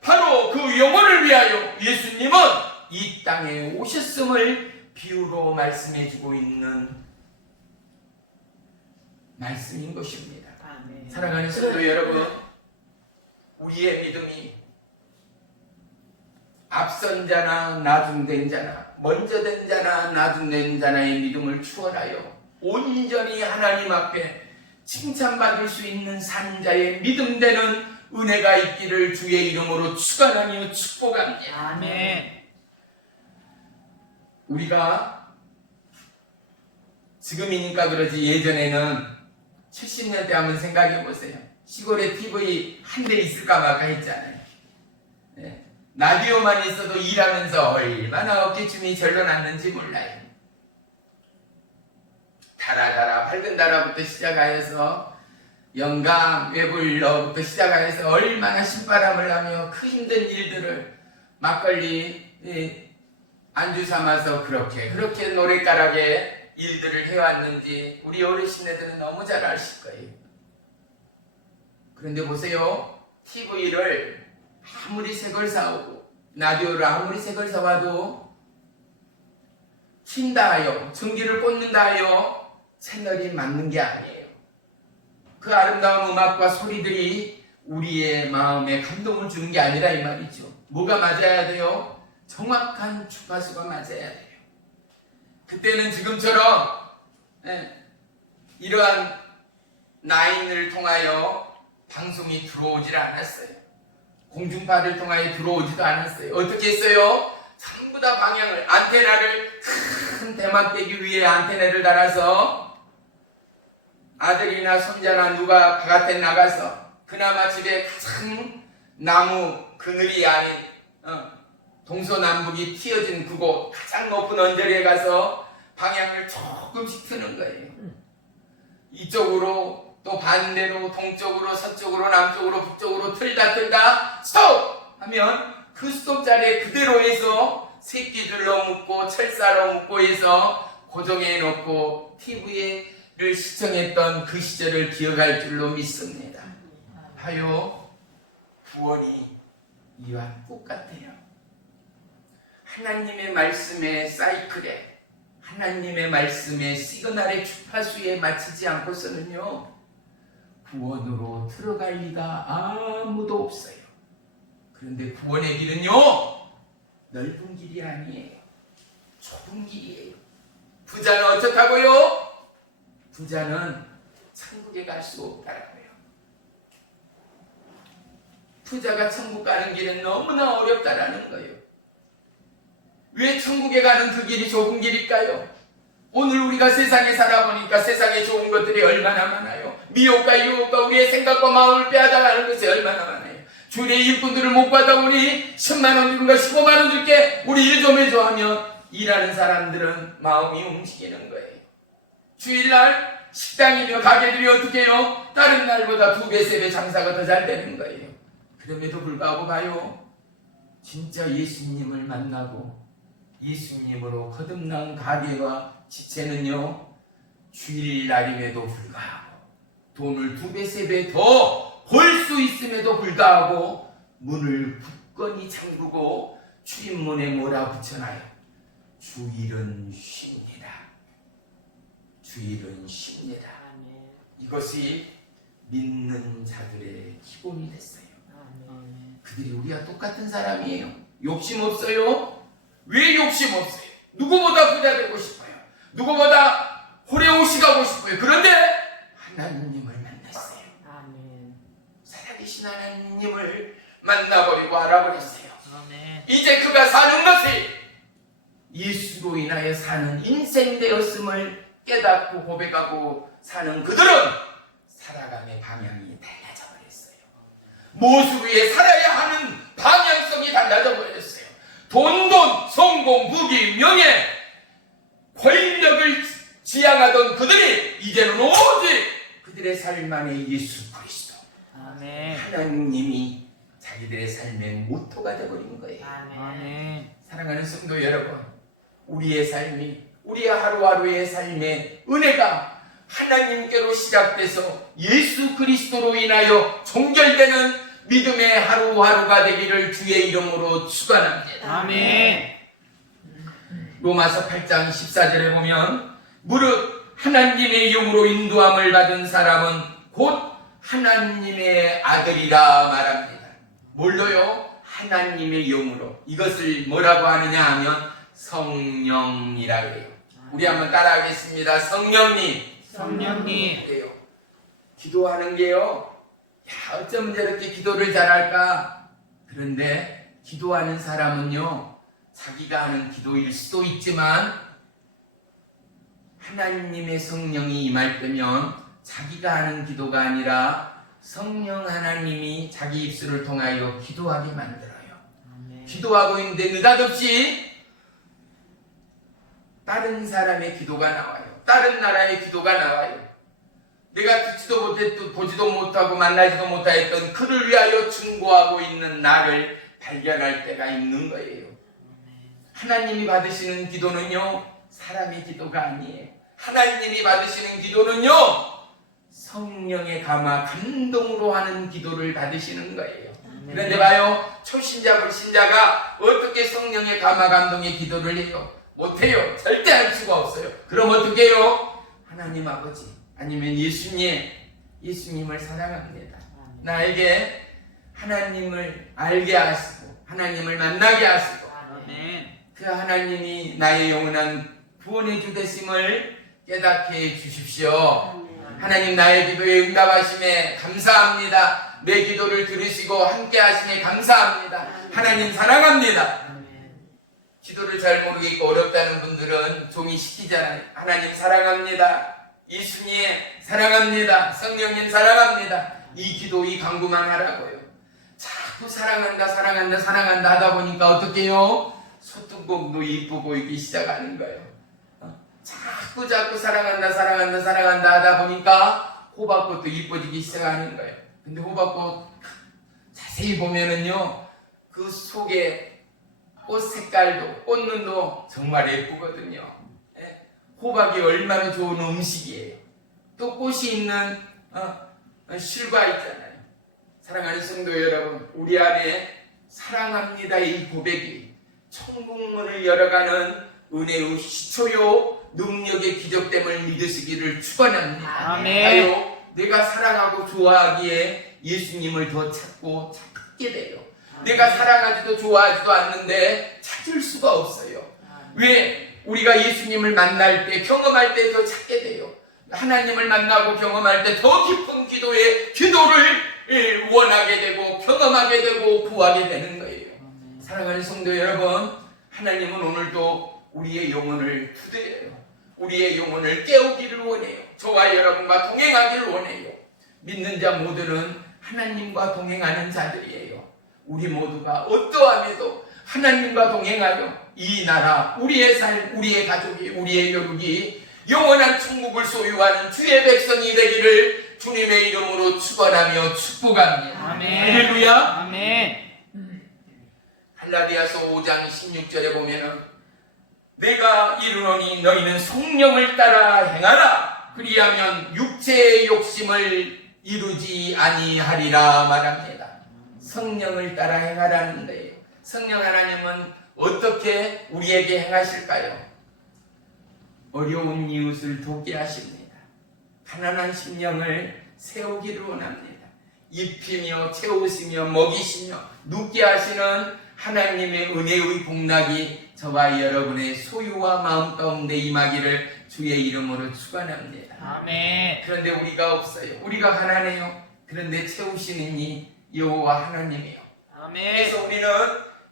바로 그 영혼을 위하여 예수님은 이 땅에 오셨음을 비유로 말씀해주고 있는 말씀인 것입니다. 아멘. 사랑하는 성도 여러분, 우리의 믿음이 앞선 자나 나중된 자나, 먼저 된 자나 나중된 자나의 믿음을 추월하여 온전히 하나님 앞에 칭찬받을 수 있는 산자의 믿음되는 은혜가 있기를 주의 이름으로 축원하며 축복합니다. 아멘. 우리가 지금이니까 그러지 예전에는 70년대 한번 생각해 보세요. 시골에 TV 한 대 있을까 말까 했잖아요. 네. 라디오만 있어도 일하면서 얼마나 어깨춤이 절로 났는지 몰라요. 달아달아 밝은 달아부터 시작하여서 영감 외불러부터 시작하여서 얼마나 신바람을 하며 그 힘든 일들을 막걸리 안주 삼아서 그렇게 노랫가락에 일들을 해왔는지 우리 어르신네들은 너무 잘 아실 거예요. 그런데 보세요, TV를 아무리 새 걸 사오고 라디오를 아무리 새 걸 사와도 킨다 하여 전기를 꽂는다 하여 채널이 맞는 게 아니에요. 그 아름다운 음악과 소리들이 우리의 마음에 감동을 주는 게 아니라 이 말이죠. 뭐가 맞아야 돼요? 정확한 주파수가 맞아야 돼요. 그때는 지금처럼 이러한 라인을 통하여 방송이 들어오질 않았어요. 공중파를 통하여 들어오지도 않았어요. 어떻게 했어요? 전부 다 방향을, 안테나를 큰 대만빼기 위에 안테나를 달아서 아들이나 손자나 누가 바깥에 나가서 그나마 집에 가장 나무 그늘이 아닌 동서남북이 튀어진 그곳 가장 높은 언저리에 가서 방향을 조금씩 트는 거예요. 이쪽으로 또 반대로 동쪽으로 서쪽으로 남쪽으로 북쪽으로 틀다 스톱! 하면 그 스톱 자리에 그대로 해서 새끼줄로 묶고 철사로 묶고 해서 고정해 놓고 TV를 시청했던 그 시절을 기억할 줄로 믿습니다. 하여 구원이 이와 똑같아요. 하나님의 말씀의 사이클에, 하나님의 말씀의 시그널의 주파수에 맞추지 않고서는요 구원으로 들어갈 리가 아무도 없어요. 그런데 구원의 길은요 넓은 길이 아니에요. 좁은 길이에요. 부자는 어떻다고요? 부자는 천국에 갈 수 없다고요. 부자가 천국 가는 길은 너무나 어렵다라는 거예요. 왜 천국에 가는 그 길이 좁은 길일까요? 오늘 우리가 세상에 살아보니까 세상에 좋은 것들이 얼마나 많아요. 미혹과 유혹과 우리의 생각과 마음을 빼앗아가는 것이 얼마나 많아요. 주일에 일꾼들을 못 받아 우리 10만원 주는 거 15만원 줄게 우리 일 좀 해줘 하면 일하는 사람들은 마음이 움직이는 거예요. 주일날 식당이며 가게들이 어떻게 해요? 다른 날보다 2배, 3배 장사가 더 잘 되는 거예요. 그럼에도 불구하고 봐요. 진짜 예수님을 만나고 예수님으로 거듭난 가게와 지체는요, 주일날임에도 불구하고 돈을 2배, 3배 더 벌 수 있음에도 불구하고 문을 굳건히 잠그고 출입문에 뭐라 붙여놔요? 주일은 쉽니다. 주일은 쉽니다. 이것이 믿는 자들의 기본이 됐어요. 그들이 우리와 똑같은 사람이에요. 욕심 없어요. 왜 욕심 없어요? 누구보다 부자 되고 싶어요. 누구보다 호레오시 가고 싶어요. 그런데 하나님을 만났어요. 살아계신 하나님을 만나버리고 알아버렸어요. 이제 그가 사는 것이 예수로 인하여 사는 인생 되었음을 깨닫고 고백하고 사는 그들은 살아감의 방향이 달라져 버렸어요. 무엇을 위해 살아야 하는 방향성이 달라져 버렸어요. 돈, 성공, 부귀, 명예, 권력을 지향하던 그들이 이제는 오직 그들의 삶 안에 예수 그리스도, 하나님이 자기들의 삶의 모토가 되어버린 거예요. 사랑하는 성도 여러분, 우리의 삶이, 우리의 하루하루의 삶의 은혜가 하나님께로 시작돼서 예수 그리스도로 인하여 종결되는 믿음의 하루하루가 되기를 주의 이름으로 축원합니다. 로마서 8장 14절에 보면 무릇 하나님의 영으로 인도함을 받은 사람은 곧 하나님의 아들이라 말합니다. 뭘로요? 하나님의 영으로. 이것을 뭐라고 하느냐 하면 성령이라고 해요. 우리 한번 따라하겠습니다. 성령님. 성령님. 기도하는 게요, 야, 어쩌면 저렇게 기도를 잘할까? 그런데 기도하는 사람은요, 자기가 하는 기도일 수도 있지만 하나님의 성령이 임할 때면 자기가 하는 기도가 아니라 성령 하나님이 자기 입술을 통하여 기도하게 만들어요. 기도하고 있는데 느닷없이 다른 사람의 기도가 나와요. 다른 나라의 기도가 나와요. 내가 듣지도 못했고 보지도 못하고 만나지도 못하였던 그를 위하여 충고하고 있는 나를 발견할 때가 있는 거예요. 하나님이 받으시는 기도는요, 사람의 기도가 아니에요. 하나님이 받으시는 기도는요, 성령의 감화, 감동으로 하는 기도를 받으시는 거예요. 그런데 봐요, 초신자, 불신자가 어떻게 성령의 감화, 감동의 기도를 해요? 못해요. 절대 할 수가 없어요. 그럼 어떻게 해요? 하나님 아버지, 아니면 예수님을 사랑합니다. 나에게 하나님을 알게 하시고 하나님을 만나게 하시고 그 하나님이 나의 영원한 구원의 주 되심을 깨닫게 해 주십시오. 하나님, 나의 기도에 응답하심에 감사합니다. 내 기도를 들으시고 함께 하심에 감사합니다. 하나님 사랑합니다. 기도를 잘 모르겠고 어렵다는 분들은 종이 시키잖아요. 하나님 사랑합니다. 예수님 사랑합니다. 성령님 사랑합니다. 이 기도, 이 간구만 하라고요. 자꾸 사랑한다 하다 보니까 어떻게 해요? 소뚜껑도 이쁘고 보이기 시작하는 거예요. 자꾸 사랑한다 하다 보니까 호박꽃도 이뻐지기 시작하는 거예요. 근데 호박꽃 자세히 보면은요, 그 속에 꽃 색깔도, 꽃눈도 정말 예쁘거든요. 호박이 얼마나 좋은 음식이에요. 또 꽃이 있는 실과 있잖아요. 사랑하는 성도 여러분, 우리 안에 사랑합니다 이 고백이 천국문을 열어가는 은혜의 시초요 능력의 기적됨을 믿으시기를 축원합니다. 아멘. 내가 사랑하고 좋아하기에 예수님을 더 찾게 돼요. 내가 사랑하지도 좋아하지도 않는데 찾을 수가 없어요. 왜? 우리가 예수님을 만날 때, 경험할 때 더 찾게 돼요. 하나님을 만나고 경험할 때 더 깊은 기도를 원하게 되고 경험하게 되고 구하게 되는 거예요. 사랑하는 성도 여러분, 하나님은 오늘도 우리의 영혼을 두드려요. 우리의 영혼을 깨우기를 원해요. 저와 여러분과 동행하기를 원해요. 믿는 자 모두는 하나님과 동행하는 자들이에요. 우리 모두가 어떠함에도 하나님과 동행하여 이 나라, 우리의 삶, 우리의 가족이, 우리의 교육이 영원한 천국을 소유하는 주의 백성이 되기를 주님의 이름으로 축원하며 축복합니다. 아멘. 할렐루야. 아멘. 갈라디아서 5장 16절에 보면은 내가 이르노니 너희는 성령을 따라 행하라. 그리하면 육체의 욕심을 이루지 아니하리라 말합니다. 성령을 따라 행하라는 거예요. 성령 하나님은 어떻게 우리에게 행하실까요? 어려운 이웃을 돕게 하십니다. 가난한 심령을 세우기를 원합니다. 입히며 채우시며 먹이시며 눕게 하시는 하나님의 은혜의 복락이 저와 여러분의 소유와 마음 가운데 임하기를 주의 이름으로 축원합니다. 아멘. 그런데 우리가 없어요. 우리가 가난해요. 그런데 채우시는 이 여호와 하나님이요. 아멘. 그래서 우리는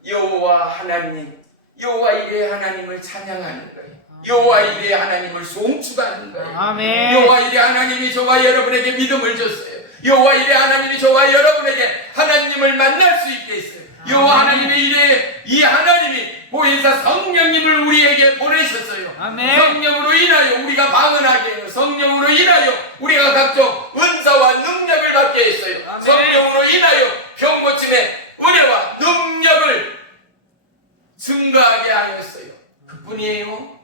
여호와 하나님, 여호와 이레 하나님을 찬양하는 거예요. 여호와 이레 하나님을 송축하는 거예요. 아멘. 여호와 이레 하나님이 저와 여러분에게 믿음을 줬어요. 여호와 이레 하나님이 저와 여러분에게 하나님을 만날 수 있게 했어요. 여호와 하나님의 이레 이 하나님이 보혜사 성령님을 우리에게 보내셨어요. 아멘. 성령으로 인하여 우리가 방언하게 해요. 성령으로 인하여 우리가 각종 은사와 능력을 받게 했어요. 아멘. 성령으로 인하여 병고침의 은혜와 능력을 증가하게 하였어요. 그뿐이에요.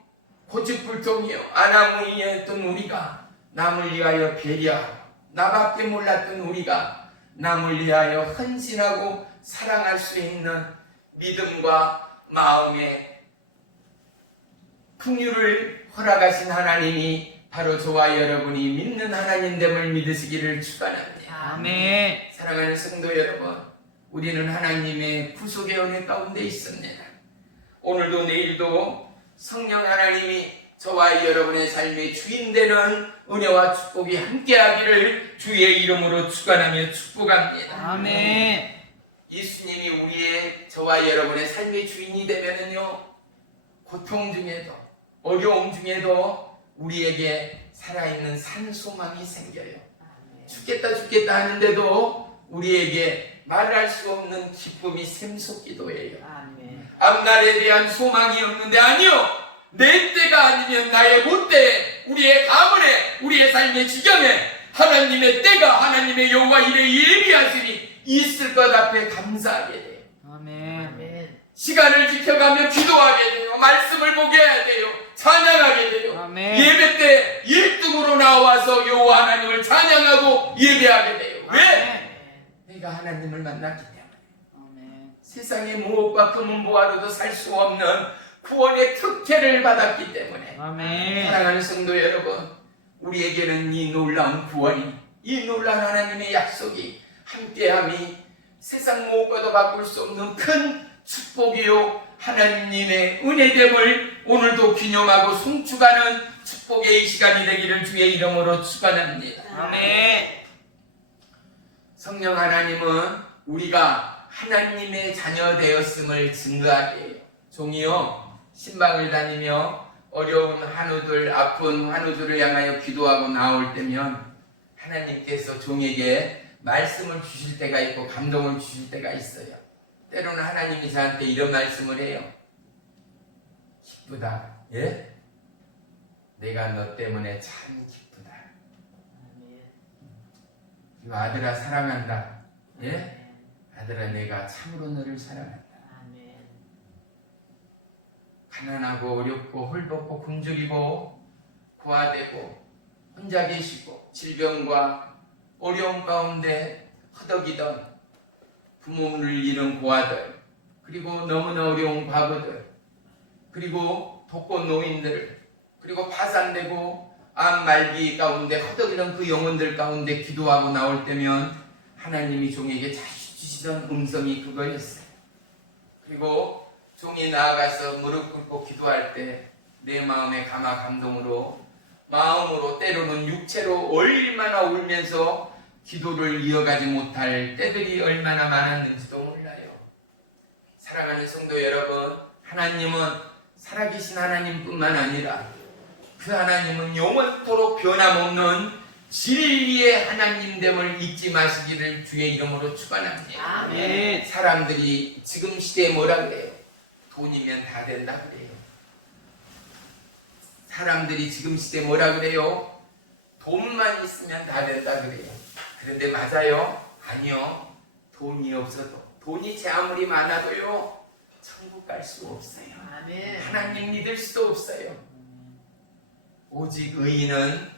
고집불통이요 아나무이였던 우리가 남을 위하여 배려하고 나밖에 몰랐던 우리가 남을 위하여 헌신하고 사랑할 수 있는 믿음과 마음의 풍요를 허락하신 하나님이 바로 저와 여러분이 믿는 하나님됨을 믿으시기를 축원합니다. 아멘. 사랑하는 성도 여러분, 우리는 하나님의 구속의 은혜 가운데 있습니다. 오늘도 내일도 성령 하나님이 저와 여러분의 삶의 주인 되는 은혜와 축복이 함께하기를 주의 이름으로 축원하며 축복합니다. 아멘. 예수님이 우리의 저와 여러분의 삶의 주인이 되면은요, 고통 중에도 어려움 중에도 우리에게 살아있는 산소망이 생겨요. 죽겠다 하는데도 우리에게 말할 수 없는 기쁨이 샘솟기도 해요. 앞날에 대한 소망이 없는데 아니요, 내 때가 아니면 나의 못때에 우리의 가문에 우리의 삶의 지경에 하나님의 때가 하나님의 여호와 이레 예비하시니 있을 것 앞에 감사하게 돼요. 아멘. 시간을 지켜가며 기도하게 돼요. 말씀을 보게 해야 돼요. 찬양하게 돼요. 아멘. 예배 때 1등으로 나와서 여호와 하나님을 찬양하고 예배하게 돼요. 왜? 내가 하나님을 만났기 때문에. 아멘. 세상의 무엇과 금은 보화로도 살 수 없는 구원의 특혜를 받았기 때문에. 아멘. 사랑하는 성도 여러분, 우리에게는 이 놀라운 구원이, 이 놀라운 하나님의 약속이 함께함이 세상 무엇과도 바꿀 수 없는 큰 축복이요 하나님의 은혜됨을 오늘도 기념하고 송축하는 축복의 이 시간이 되기를 주의 이름으로 축원합니다. 아멘. 성령 하나님은 우리가 하나님의 자녀 되었음을 증거하게 해요. 종이요 신방을 다니며 어려운 환우들, 아픈 환우들을 향하여 기도하고 나올 때면 하나님께서 종에게 말씀을 주실 때가 있고 감동을 주실 때가 있어요. 때로는 하나님이 저한테 이런 말씀을 해요. 기쁘다. 예? 내가 너 때문에 참 기쁘다. 이 아들아 사랑한다. 예? 아들아 내가 참으로 너를 사랑한다. 가난하고 어렵고 헐벗고 굶주리고 고아되고 혼자 계시고 질병과 어려움 가운데 허덕이던 부모를 잃은 고아들, 그리고 너무나 어려운 과부들, 그리고 독거 노인들, 그리고 파산되고 암 말기 가운데 허덕이던 그 영혼들 가운데 기도하고 나올 때면 하나님이 종에게 자주 주시던 음성이 그거였어요. 그리고 종이 나아가서 무릎 꿇고 기도할 때 내 마음의 감화 감동으로, 마음으로 때로는 육체로 얼마나 울면서 기도를 이어가지 못할 때들이 얼마나 많았는지도 몰라요. 사랑하는 성도 여러분, 하나님은 살아계신 하나님뿐만 아니라 그 하나님은 영원토록 변함없는 진리의 하나님됨을 잊지 마시기를 주의 이름으로 축원합니다. 아멘. 사람들이 지금 시대에 뭐라 그래요? 돈이면 다 된다 그래요. 사람들이 지금 시대에 뭐라 그래요? 돈만 있으면 다 된다 그래요. 그런데 맞아요? 아니요. 돈이 없어도, 돈이 제 아무리 많아도요, 천국 갈 수 없어요. 아멘. 하나님 믿을 수도 없어요. 오직 의인은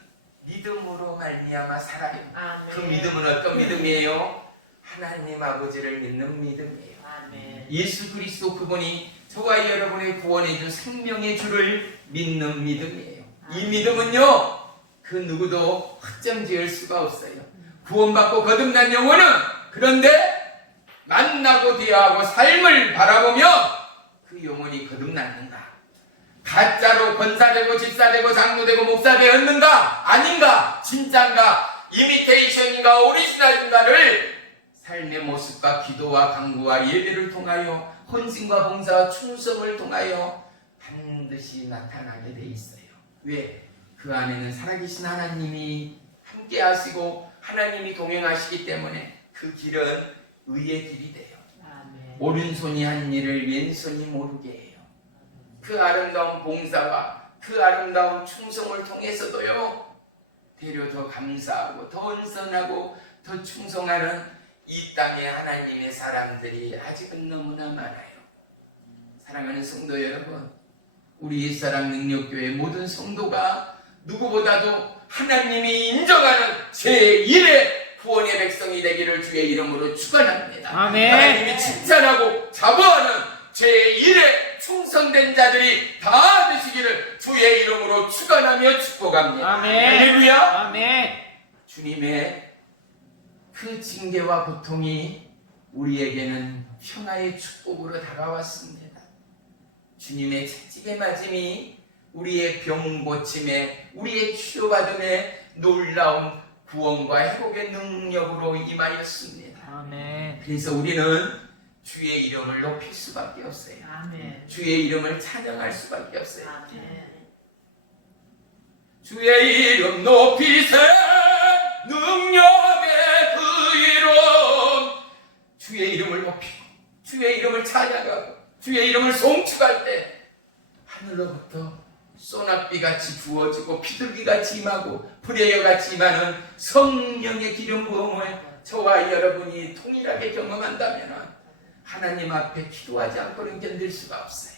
믿음으로 말미암아 살아요. 아멘. 그 믿음은 어떤 믿음이에요? 하나님 아버지를 믿는 믿음이에요. 아멘. 예수 그리스도 그분이 저와 여러분의 구원해 준 생명의 주를 믿는 믿음이에요. 이 믿음은요, 그 누구도 확정 지을 수가 없어요. 구원받고 거듭난 영혼은 그런데 만나고 대하고 삶을 바라보며 그 영혼이 거듭났는가? 가짜로 권사되고 집사되고 장로되고 목사되었는가? 아닌가? 진짜인가? 이미테이션인가? 오리지널인가를 삶의 모습과 기도와 강구와 예배를 통하여 헌신과 봉사와 충성을 통하여 반드시 나타나게 돼 있어요. 왜? 그 안에는 살아계신 하나님이 함께 하시고 하나님이 동행하시기 때문에 그 길은 의의 길이 돼요. 아멘. 오른손이 한 일을 왼손이 모르게 해요. 그 아름다운 봉사와 그 아름다운 충성을 통해서도요, 되려 더 감사하고 더 온선하고 더 충성하는 이 땅의 하나님의 사람들이 아직은 너무나 많아요. 사랑하는 성도 여러분, 우리 옛사람 능력교회 모든 성도가 누구보다도 하나님이 인정하는 제1의 구원의 백성이 되기를 주의 이름으로 축원합니다. 아멘. 하나님이 칭찬하고 자부하는 제1의 충성된 자들이 다 되시기를 주의 이름으로 축원하며 축복합니다. 아멘. 할렐루야. 아멘. 주님의 그 징계와 고통이 우리에게는 평화의 축복으로 다가왔습니다. 주님의 채찍의 맞음이 우리의 병 고침에, 우리의 치료받음에 놀라운 구원과 회복의 능력으로 임하였습니다. 아멘. 그래서 우리는 주의 이름을 높일 수밖에 없어요. 아멘. 주의 이름을 찬양할 수밖에 없어요. 아멘. 주의 이름 높이세 능력의 그 이름. 주의 이름을 높이고 주의 이름을 찬양하고 주의 이름을 송축할 때 하늘로부터 소낙비같이 부어지고 비둘기같이 임하고 불의여같이 임하는 성령의 기름 부음을 저와 여러분이 동일하게 경험한다면 하나님 앞에 기도하지 않고는 견딜 수가 없어요.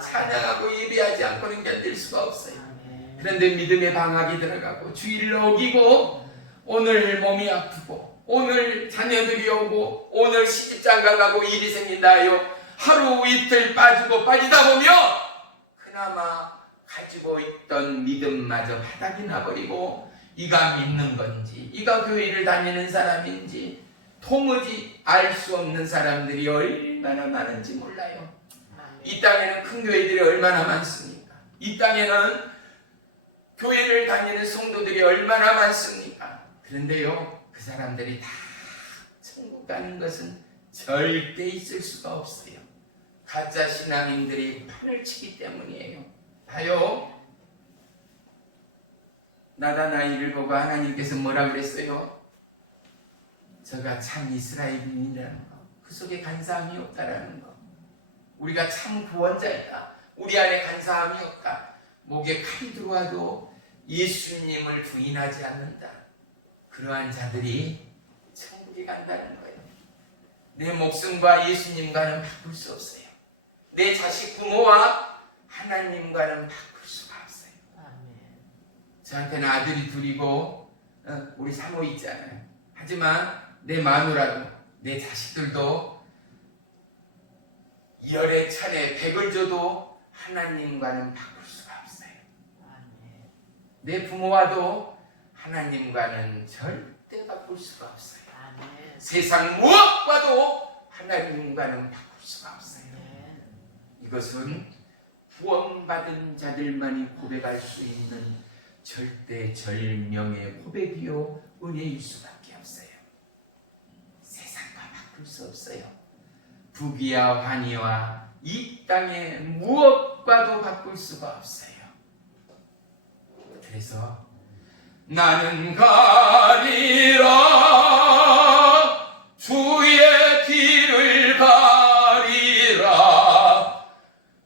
찬양하고 예배하지 않고는 견딜 수가 없어요. 아멘. 그런데 믿음의 방학이 들어가고 주일을 어기고 오늘 몸이 아프고 오늘 자녀들이 오고 오늘 시집장가 가고 일이 생긴다 하여 하루 이틀 빠지고 빠지다 보면 그나마 가지고 있던 믿음마저 바닥이 나버리고 이가 믿는 건지 이가 교회를 다니는 사람인지 도무지 알 수 없는 사람들이 얼마나 많은지 몰라요. 이 땅에는 큰 교회들이 얼마나 많습니까? 이 땅에는 교회를 다니는 성도들이 얼마나 많습니까? 그런데요, 그 사람들이 다 천국 가는 것은 절대 있을 수가 없어요. 가짜 신앙인들이 판을 치기 때문이에요. 봐요. 나다나이를 보고 하나님께서 뭐라 그랬어요? 저가 참 이스라엘인이라는 거, 그 속에 간사함이 없다라는 거. 우리가 참 구원자이다. 우리 안에 간사함이 없다. 목에 칼이 들어와도 예수님을 부인하지 않는다. 그러한 자들이 천국에 간다는 거예요. 내 목숨과 예수님과는 바꿀 수 없어요. 내 자식 부모와 하나님과는 바꿀 수가 없어요. 아멘. 저한테는 아들이 둘이고 우리 사모 있잖아요. 하지만 내 마누라도 내 자식들도 열에 천에 백을 줘도 하나님과는 바꿀 수가 없어요. 아멘. 내 부모와도 하나님과는 절대 바꿀 수가 없어요. 아멘. 세상 무엇과도 하나님과는 바꿀 수가 없어요. 아멘. 이것은 구원받은 자들만이 고백할 수 있는 절대절명의 고백이요 은혜일 수밖에 없어요. 세상과 바꿀 수 없어요. 부귀와 환희와 이 땅에 무엇과도 바꿀 수가 없어요. 그래서 나는 가리라 주의 길을 가리라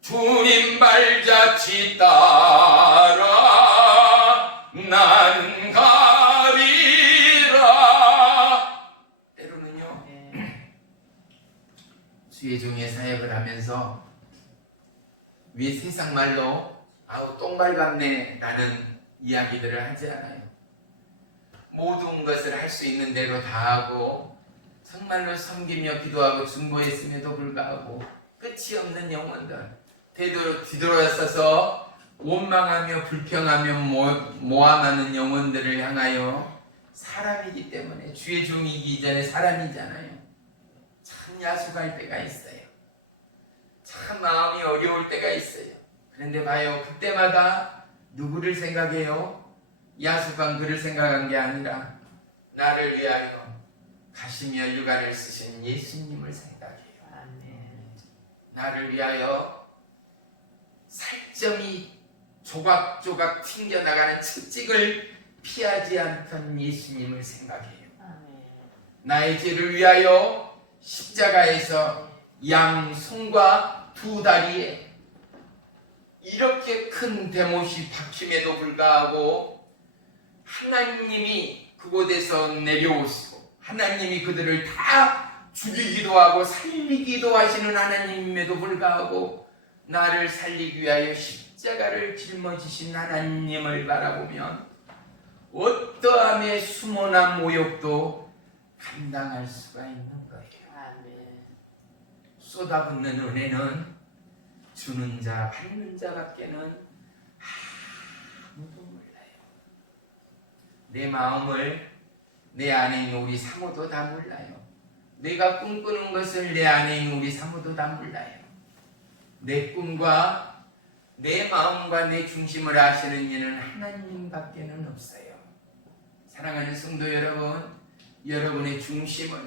주님 발자취 따라 나는 가리라. 때로는요 주의 종의 사역을 하면서 왜 세상 말로 아우 똥발 같네 라는 이야기들을 하지 않아요. 모든 것을 할 수 있는 대로 다 하고 정말로 섬기며 기도하고 중보했음에도 불구하고 끝이 없는 영혼들, 뒤돌아서서 원망하며 불평하며 모함하는 영혼들을 향하여 사람이기 때문에 주의 종이기 전에 사람이잖아요. 참 야속할 때가 있어요. 참 마음이 어려울 때가 있어요. 그런데 봐요, 그때마다 누구를 생각해요? 야속한 그를 생각한 게 아니라 나를 위하여 가시며 육아를 쓰신 예수님을 생각해요. 아멘. 나를 위하여 살점이 조각조각 튕겨나가는 채찍을 피하지 않던 예수님을 생각해요. 아멘. 나의 죄를 위하여 십자가에서 양 손과 두 다리에 이렇게 큰 대못이 박힘에도 불구하고 하나님이 그곳에서 내려오시고 하나님이 그들을 다 죽이기도 하고 살리기도 하시는 하나님임에도 불구하고 나를 살리기 위하여 십자가를 짊어지신 하나님을 바라보면 어떠함의 수모나 모욕도 감당할 수가 있는 거예요. 아멘. 쏟아붓는 은혜는 주는 자 받는 자밖에는 아무도 몰라요. 내 마음을 내 안에 있는 우리 사모도 다 몰라요. 내가 꿈꾸는 것을 내 안에 있는 우리 사모도 다 몰라요. 내 꿈과 내 마음과 내 중심을 아시는 이는 하나님밖에는 없어요. 사랑하는 성도 여러분, 여러분의 중심을,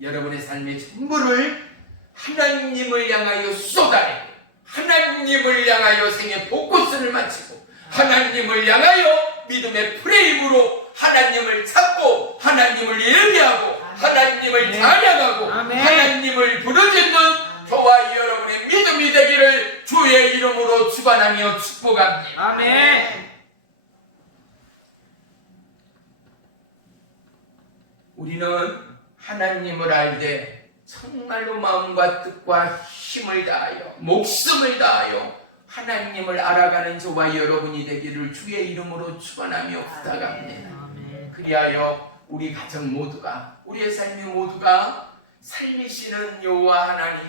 여러분의 삶의 전부를 하나님을 향하여 쏟아내고 하나님을 향하여 생의 포커스를 맞추고 하나님을 향하여 믿음의 프레임으로 하나님을 찾고 하나님을 예배하고 하나님을 찬양하고 하나님을 부르짖는 저와 여러분의 믿음이 되기를 주의 이름으로 축원하며 축복합니다. 아멘. 우리는 하나님을 알되 정말로 마음과 뜻과 힘을 다하여 목숨을 다하여 하나님을 알아가는 저와 여러분이 되기를 주의 이름으로 축원하며 부탁합니다. 아멘. 그리하여 우리 가정 모두가 우리의 삶의 모두가 살리시는 여호와 하나님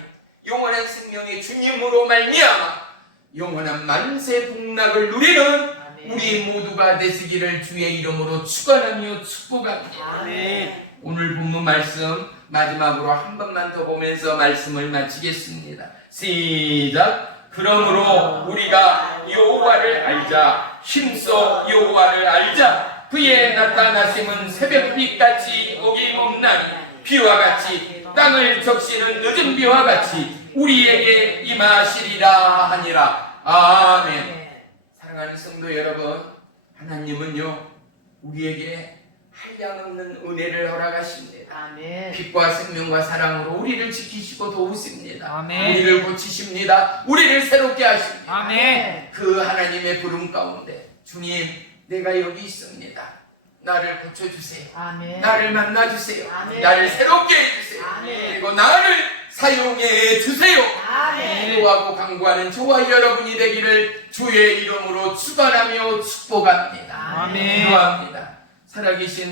영원한 생명의 주님으로 말미암아 영원한 만세 복락을 누리는 아멘. 우리 모두가 되시기를 주의 이름으로 축원하며 축복합니다. 아멘. 오늘 본문 말씀 마지막으로 한 번만 더 보면서 말씀을 마치겠습니다. 시작. 그러므로 우리가 여호와를 알자. 힘써 여호와를 알자. 그의 나타나심은 새벽빛같이 어김없나니 비와 같이 땅을 적시는 늦은 비와 같이 우리에게 임하시리라 하니라. 아멘. 사랑하는 성도 여러분, 하나님은요 우리에게 한량없는 은혜를 허락하십니다. 아멘. 빛과 생명과 사랑으로 우리를 지키시고 도우십니다. 아멘. 우리를 고치십니다. 우리를 새롭게 하십니다. 아멘. 그 하나님의 부름 가운데 주님 내가 여기 있습니다. 나를 고쳐주세요. 아멘. 나를 만나주세요. 아멘. 나를 새롭게 해주세요. 아멘. 그리고 나를 사용해 주세요. 아멘. 기도하고 간구하는 저와 여러분이 되기를 주의 이름으로 축원하며 축복합니다. 아멘. 기도합니다. 살아계신